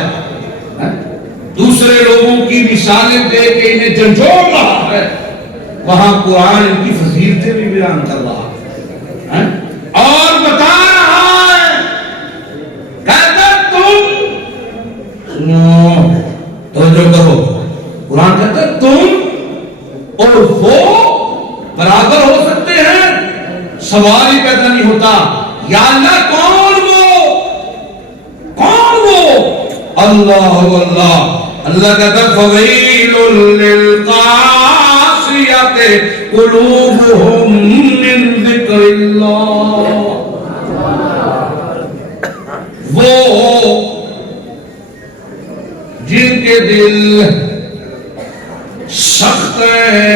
دوسرے لوگوں کی مثالیں دے کے انہیں جھنجھوڑ رہا ہے، وہاں قرآن ان کی فضیلتیں بھی بیان کر رہا ہے اور بتا رہا ہے، کہتا تم سنو، توجہ کرو، قرآن کہتا ہے تم اور وہ برابر ہو سکتے ہیں؟ سوال ہی پیدا نہیں ہوتا، یا اللہ کون وہ، کون وہ؟ اللہ اللہ اللہ کہتا ہے فَوَيْلٌ لِّلْقَاسِيَةِ قُلُوبُهُم مِّن ذِكْرِ اللَّهِ، وہ جن کے دل سخت ہیں،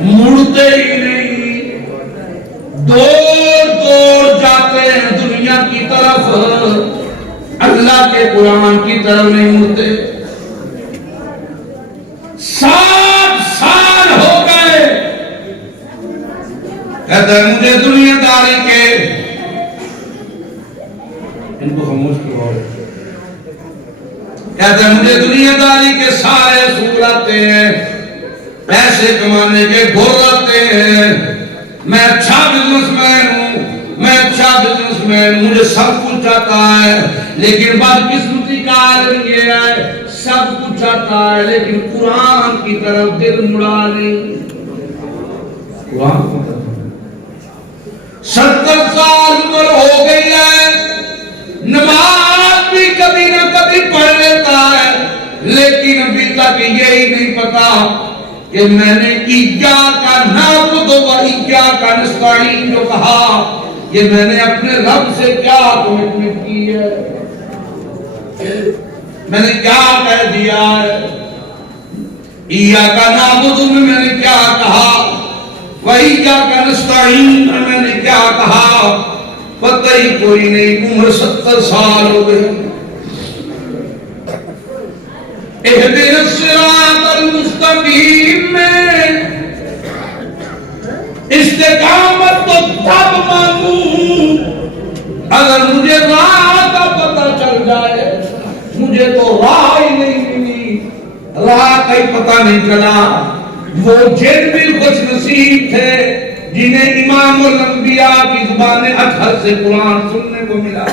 مڑتے ہی نہیں، دوڑ جاتے ہیں دنیا کی طرف، اللہ کے قرآن کی طرف نہیں مڑتے۔ 7 سال ہو گئے، کہتا ہے مجھے دنیا داری کے، ان کو خاموش کرو، کہتا ہے مجھے دنیا داری کے سارے اصول آتے ہیں، پیسے کمانے کے گھر آتے ہیں، میں اچھا بزنس مین ہوں، میں اچھا بزنس مین، مجھے سب کچھ آتا ہے، لیکن بدقسمتی کا عالم یہ ہے سب کچھ آتا ہے لیکن قرآن کی طرف دل مڑا نہیں۔ قرآن 70 سال عمر ہو گئی ہے، نماز بھی کبھی نہ کبھی پڑھ لیتا ہے، لیکن ابھی تک یہی نہیں پتا کہ میں نے ایاک نعبد و ایاک نستعین جو کہا، یہ میں نے اپنے رب سے کیا کمٹمنٹ کی ہے، میں نے کیا کہہ دیا ہے، ایاک نعبد میں نے کیا کہا، و ایاک نستعین میں نے کیا کہا، پتہ ہی کوئی نہیں، عمر 70 سال ہو گئی۔ اہدنا الصراط المستقیم میں استقامت تو تب مانگوں اگر مجھے راہ کا پتہ چل جائے، مجھے تو راہ ہی نہیں ملی، راہ کا ہی پتہ نہیں چلا۔ وہ جن بھی خوش نصیب تھے جنہیں امام الانبیاء کی زبان اطہر سے قرآن سننے کو ملا،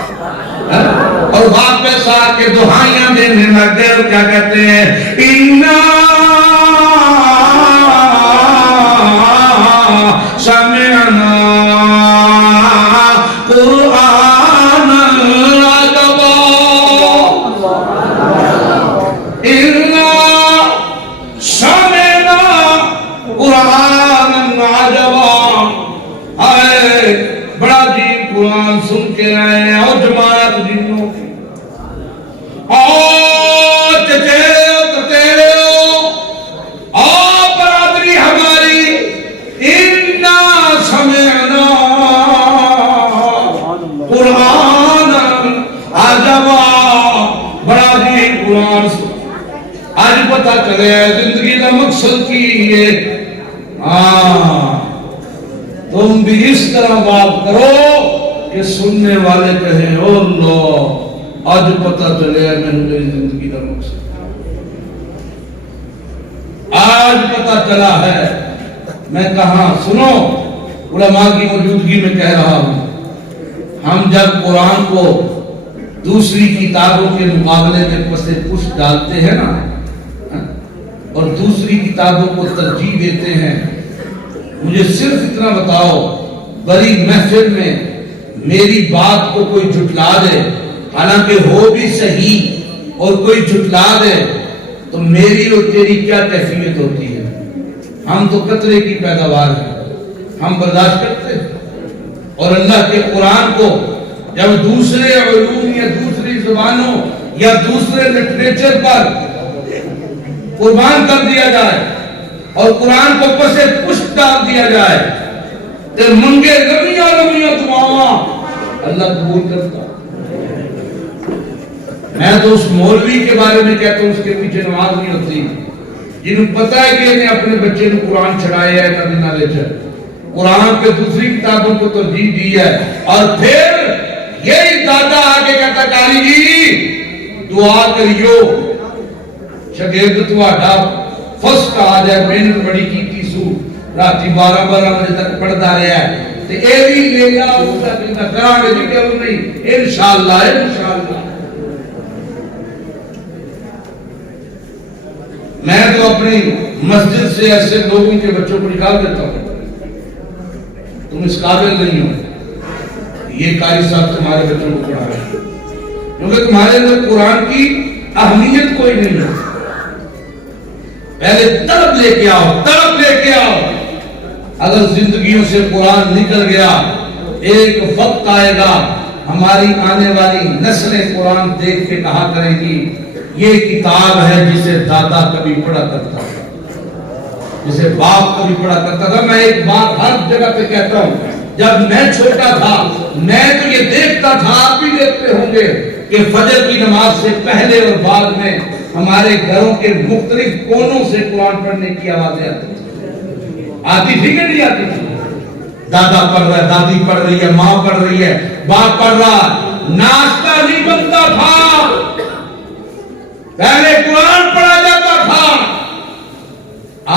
اور واپس آ کے دعائیاں دینے لگے، کیا کہتے ہیں، اِنَّا سَمِعْنَا قُرْآنًا عَجَبًا، اِنَّا سَمِعْنَا قُرْآنًا عَجَبًا، اے بڑا عجیب قرآن سن کے رہے ہیں۔ اور جماعت جنوں کی، اور چچیرے تتیرے اور برادری ہماری، اِنَّا سَمِعْنَا قُرْآنًا عَجَبًا، بڑا عجیب قرآن سن۔ آج پتا چلے زندگی کا مقصد کی ہے، تم بھی اس طرح بات کرو کہ سننے والے کہیں او اللہ، آج پتا چلے میں نے زندگی کا مقصد۔ آج پتہ چلا ہے میں کہاں، سنو علماء کی موجودگی میں کہہ رہا ہوں، ہم جب قرآن کو دوسری کتابوں کے مقابلے میں پس پشت ڈالتے ہیں نا اور دوسری کتابوں کو ترجیح دیتے ہیں، مجھے صرف اتنا بتاؤ، بڑی محفل میں میری بات کو کوئی جھٹلا دے، حالانکہ ہو بھی صحیح، اور کوئی جھٹلا دے تو میری اور تیری کیا کیفیت ہوتی ہے؟ ہم تو قطرے کی پیداوار ہیں، ہم برداشت کرتے ہیں۔ اور اللہ کے قرآن کو جب دوسرے علوم یا دوسری زبانوں یا دوسرے لٹریچر پر قربان کر دیا جائے اور قرآن کو پسے پشت ڈال دیا جائے تو منگے رمیاں رمیاں دعاواں اللہ قبول کرتا۔ میں تو اس مولوی کے بارے میں کہتا ہوں، اس کے پیچھے نماز نہیں ہوتی، جنہوں پتا ہے کہ انہیں اپنے بچے کو قرآن چڑھایا ہے، نبی نالج ہے، قرآن پہ دوسری کتابوں کو ترجیح دی ہے، اور پھر یہی دادا آگے کہتا کاری جی دعا کریو شاگرد تہاڈا فرسٹ آ جائے، محنت بڑی کیتی سو، راتی 12 بجے تک پڑھتا رہا ہے، تے اے بھی لے جا اس کا کہتا کراں گے جی کیوں نہیں، انشاءاللہ انشاءاللہ۔ میں تو اپنی مسجد سے ایسے لوگوں کے بچوں کو نکال دیتا ہوں، تم اس قابل نہیں ہو، یہ قاری صاحب تمہارے بچوں کو پڑھا رہے ہیں، کیونکہ تمہارے اندر قرآن کی اہمیت کوئی نہیں ہے۔ پہلے طلب لے کے آؤ، طلب لے کے آؤ۔ اگر زندگیوں سے قرآن نکل گیا، ایک وقت آئے گا ہماری آنے والی نسلیں قرآن دیکھ کے کہا کریں گی یہ کتاب ہے جسے دادا کبھی پڑھا کرتا تھا، جسے باپ کبھی پڑھا کرتا تھا۔ میں ایک بات ہر جگہ پہ کہتا ہوں، جب میں چھوٹا تھا میں تو یہ دیکھتا تھا، آپ بھی دیکھتے ہوں گے کہ فجر کی نماز سے پہلے اور بعد میں ہمارے گھروں کے مختلف کونوں سے قرآن پڑھنے کی آوازیں آتی تھی کہ نہیں آتی تھی؟ دادا پڑھ رہا ہے، دادی پڑھ رہی ہے، ماں پڑھ رہی ہے، باپ پڑھ رہا، ناشتہ نہیں بنتا تھا، پہلے قرآن پڑھا جاتا تھا۔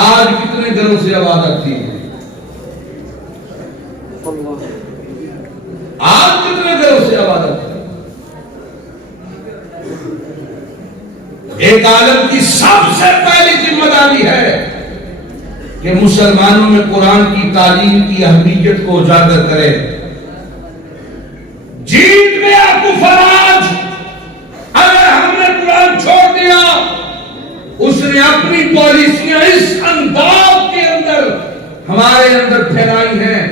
آج کتنے گھروں سے آواز آتی ہے؟ آج کتنے گھروں سے آواز آتی ہے؟ ایک عالم کی سب سے پہلی ذمہ داری ہے کہ مسلمانوں میں قرآن کی تعلیم کی اہمیت کو اجاگر کرے۔ جیت گیا کفر آج اگر ہم نے قرآن چھوڑ دیا۔ اس نے اپنی پالیسیاں اس انداز کے اندر ہمارے اندر پھیلائی ہیں،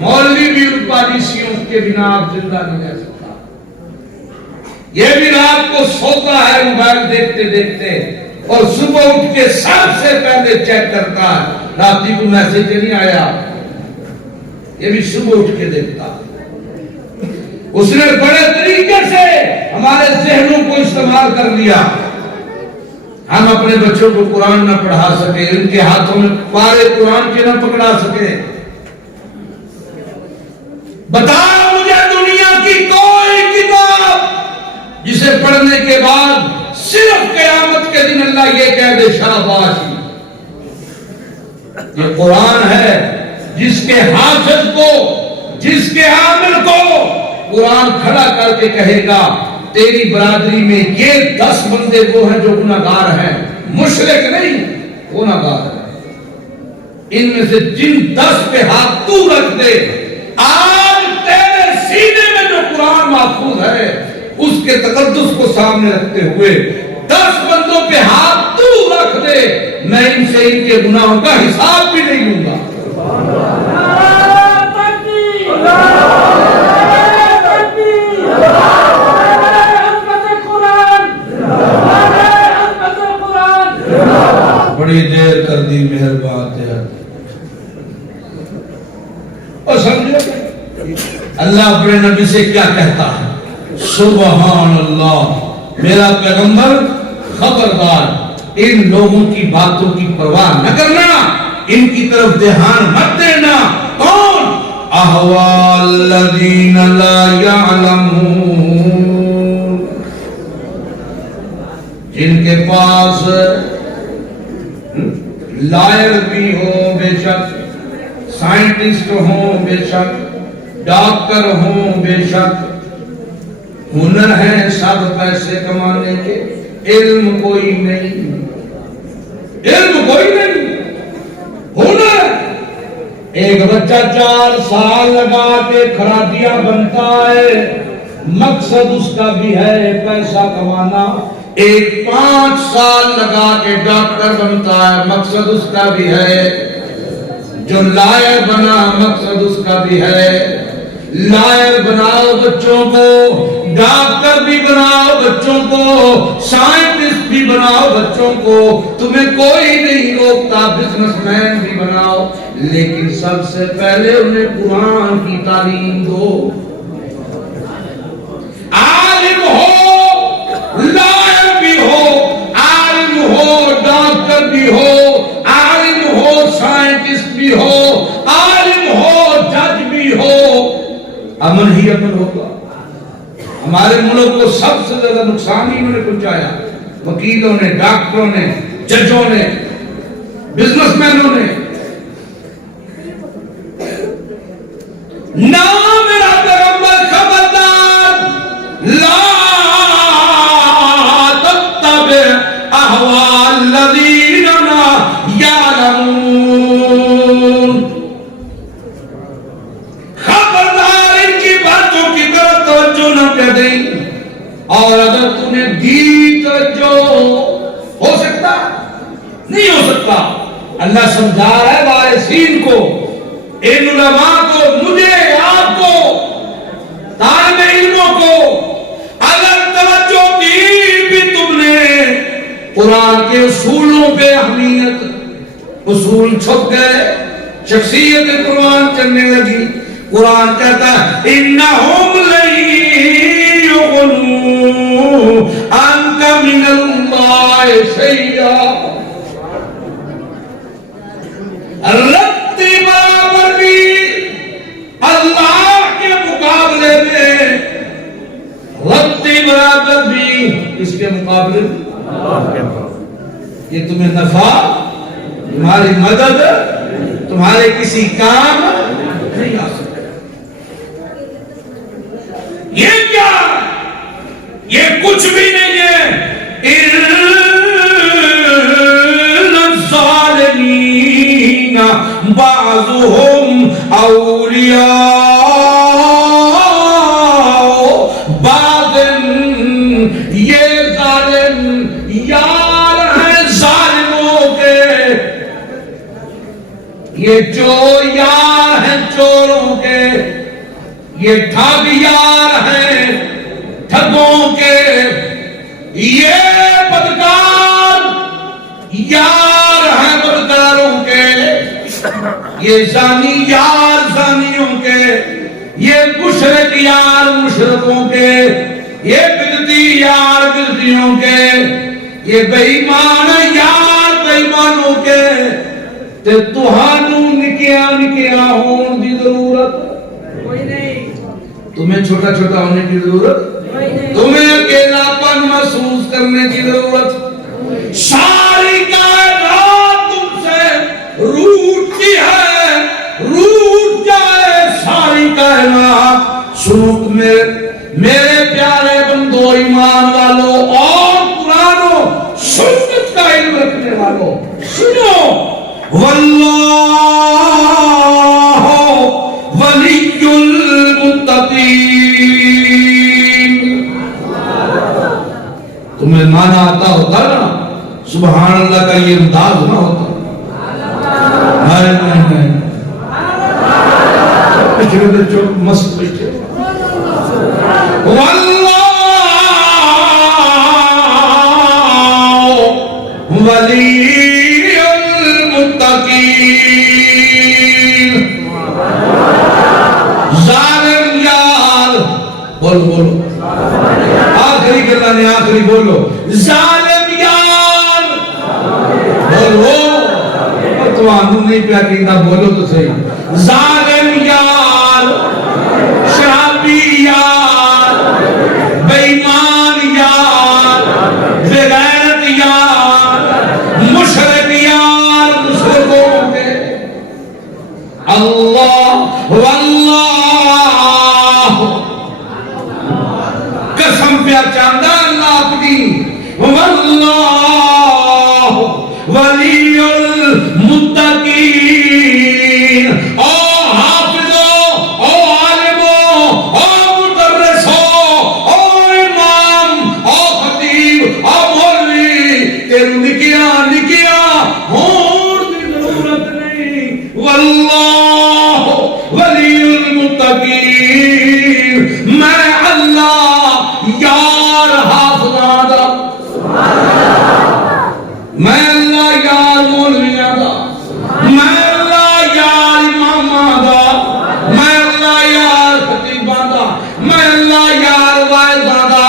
مولوی بھی ان پالیسیوں کے بنا آپ زندہ نہیں رہ سکتا۔ یہ بھی رات کو سوتا ہے موبائل دیکھتے دیکھتے اور صبح اٹھ کے سب سے پہلے چیک کرتا ہے راتی کو میسج نہیں آیا، یہ بھی صبح اٹھ کے دیکھتا۔ اس نے بڑے طریقے سے ہمارے ذہنوں کو استعمال کر لیا۔ ہم اپنے بچوں کو قرآن نہ پڑھا سکے، ان کے ہاتھوں میں پارے قرآن کے نہ پکڑا سکے۔ بتاؤ مجھے دنیا کی کوئی کتاب جسے پڑھنے کے بعد صرف قیامت کے دن اللہ یہ کہہ دے شاباشی۔ یہ قرآن ہے جس کے حافظ کو، جس کے عامل کو قرآن کھڑا کر کے کہے گا تیری برادری میں یہ 10 بندے وہ ہیں جو گناہگار ہیں، مشرک نہیں، گناہگار ہیں، ان میں سے جن 10 پہ ہاتھ تو رکھ دے، آج تیرے سینے میں جو قرآن محفوظ ہے اس کے تقدس کو سامنے رکھتے ہوئے 10 بندوں پہ ہاتھ تو رکھ دے، میں ان سے ان کے گناہوں کا حساب بھی نہیں لوں گا۔ بڑی دیر کر دی مہربان ہے اور سمجھو اللہ اپنے نبی سے کیا کہتا ہے؟ سبحان اللہ، میرا پیغمبر خبردار، ان لوگوں کی باتوں کی پرواہ نہ کرنا، ان کی طرف دھیان مت دینا۔ کون؟ احوال الذین لا یعلمون، جن کے پاس لائر بھی ہو بے شک, سائنٹسٹ ہوں بے شک, ڈاکٹر ہوں بے شک, ہنر ہے سب پیسے کمانے کے, علم کوئی نہیں, علم کوئی نہیں, ہنر. ایک بچہ 4 سال لگا کے خرابیاں بنتا ہے, مقصد اس کا بھی ہے پیسہ کمانا. ایک 5 سال لگا کے ڈاکٹر بنتا ہے, مقصد اس کا بھی ہے. جو لائر بنا مقصد اس کا بھی ہے. لائر بناؤ بچوں کو, ڈاکٹر بھی بناؤ بچوں کو, سائنٹسٹ بھی بناؤ بچوں کو, تمہیں کوئی نہیں روکتا, بزنس مین بھی بناؤ, لیکن سب سے پہلے انہیں قرآن کی تعلیم دو. عالم ہو, لائر بھی ہو, عالم ہو, ڈاکٹر بھی ہو, عالم ہو, سائنٹسٹ بھی ہو, عالم ہو, جج بھی ہو, امن ہی امن ہوگا. ہمارے ملک کو سب سے زیادہ نقصان ہی انہوں نے پہنچایا, وکیلوں نے, ڈاکٹروں نے, ججوں نے, بزنس مینوں نے. نہ میرا پیغمبر خبردار, لا تتبع اہواء الذین لا یعلمون. خبردار ان کی باتوں کی طرف توجہ نہ کر دیں, اور اگر تمہیں دی توجہ ہو سکتا نہیں ہو سکتا. اللہ سمجھا رہا ہے وارثین کو, ان علماء کو, مجھے, آپ کو, طالب علموں کو, اگر توجہ دی بھی تم نے قرآن کے اصولوں پہ اہمیت, اصول چھپ گئے, شخصیت قرآن چلنے لگی. قرآن کہتا ہے انہم لن یغنوا عنک من اللہ شیئا. رتی برابر بھی اللہ کے مقابلے میں, رتی برابر بھی اس کے مقابلے میں یہ تمہیں نفع, تمہاری مدد, تمہارے کسی کام نہیں آ سکتا. یہ کیا, یہ کچھ بھی نہیں ہے. الظالمین بعضهم اولیاء بعض. یہ ظالم یار ہیں ظالموں کے, یہ چور یار ہیں چوروں کے, یہ ٹھگ یار ہیں ٹھگوں کے, یہ بدکار یار ہیں بدکاروں کے, یہ زانی یار زانیوں کے, یہ مشرک یار مشرکوں کے, یہ بدعتی یار بدعتیوں کے, یہ بے ایمان یار بے ایمانوں کے. تے تہانوں نکیا نکیا ہون دی ضرورت کوئی نہیں, تمہیں چھوٹا چھوٹا ہونے کی ضرورت, تمہیں اکیلا پن محسوس کرنے کی ضرورت. ساری کائنات تم سے روٹتی ہے, روٹ جائے ساری کائنات. سنو میرے پیارے بندو, ایمان والوں اور قرآن و سنت کا علم رکھنے والوں, سنو, واللہ ولی المتقین. تمہیں مانا آتا ہوتا نا, سبحان اللہ کا یہ انداز نہ ہوتا. نہیں, پچھلے بچوں مست بیٹھے. واللہ ولی المتقین. ظالم یار, بولو بولو, آخری کرنا نہیں, آخری بولو, ظالم یار بولو. تمہوں نہیں پیا کہنا, بولو تو صحیح. ظالم یار, شرابی یار, بے ایمان یار, بے غیرت یار, مشرک یار, واللہ قسم پہ چاہتا اللہ اپنی واللہ ولی المتقین او حافظو او عالمو او مدرسو او امام او خطیب او مولوی تیرے نکیا ہون کی ضرورت نہیں واللہ ولی المتقین میں اللہ یار حافظاں دا میں اللہ یار مولویاں دا میں اللہ یار اماماں دا میں اللہ یار خطیباں دا میں اللہ یار واعظاں دا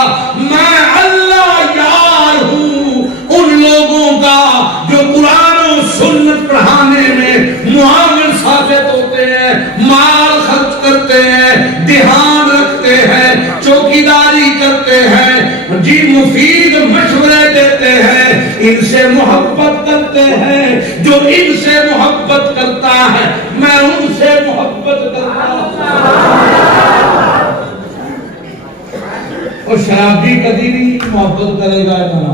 میں اللہ یار ہوں ان لوگوں کا جو قرآن و سنت پڑھانے میں معاون ثابت ہوتے ہیں، مال خرچ کرتے ہیں، دھیان رکھتے ہیں، چوکیداری کرتے ہیں، جی مفید مشورے دیتے ہیں، ان سے محبت کرتے ہیں۔ جو ان سے محبت کرتا ہے میں ان سے محبت کرتا ہوں۔ اور شرابی کبھی نہیں محبت کرے گا اتنا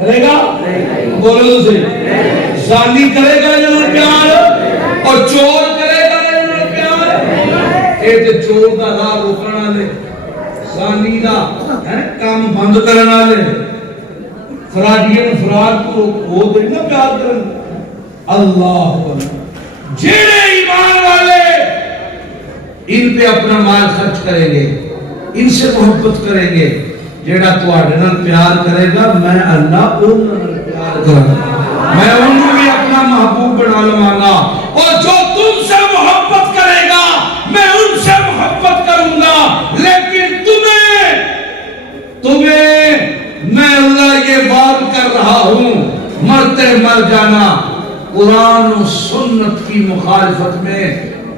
کرے گا بولو سے زانی کرے گا اتنا پیار اور چور کرے گا اتنا پیار۔ اے تے چور دا راہ روکنا لے، زانی دا کام بند کرنا لے، فراڈین فراد کو وہ دینا پیار کرنا۔ اللہ اکبر، جڑے ایمان والے ان پہ اپنا مال خرچ کریں گے، ان سے محبت کریں گے، جڑا تواڈے نال پیار کرے گا میں اللہ انہاں نال پیار کروں گا، میں انہوں بھی اپنا محبوب بنا لواں گا، اور جو تم سے محبت کرے گا میں ان سے محبت کروں گا۔ لیکن تمہیں میں اللہ یہ بات کر رہا ہوں، مرتے مر جانا، قرآن و سنت کی مخالفت میں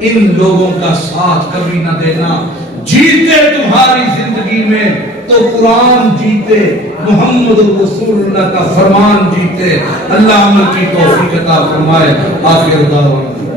ان لوگوں کا ساتھ کبھی نہ دینا۔ جیتے تمہاری زندگی میں تو قرآن جیتے، محمد رسول اللہ کا فرمان جیتے۔ اللہ عمل کی توفیق عطا فرمائے۔ آخر دعوانا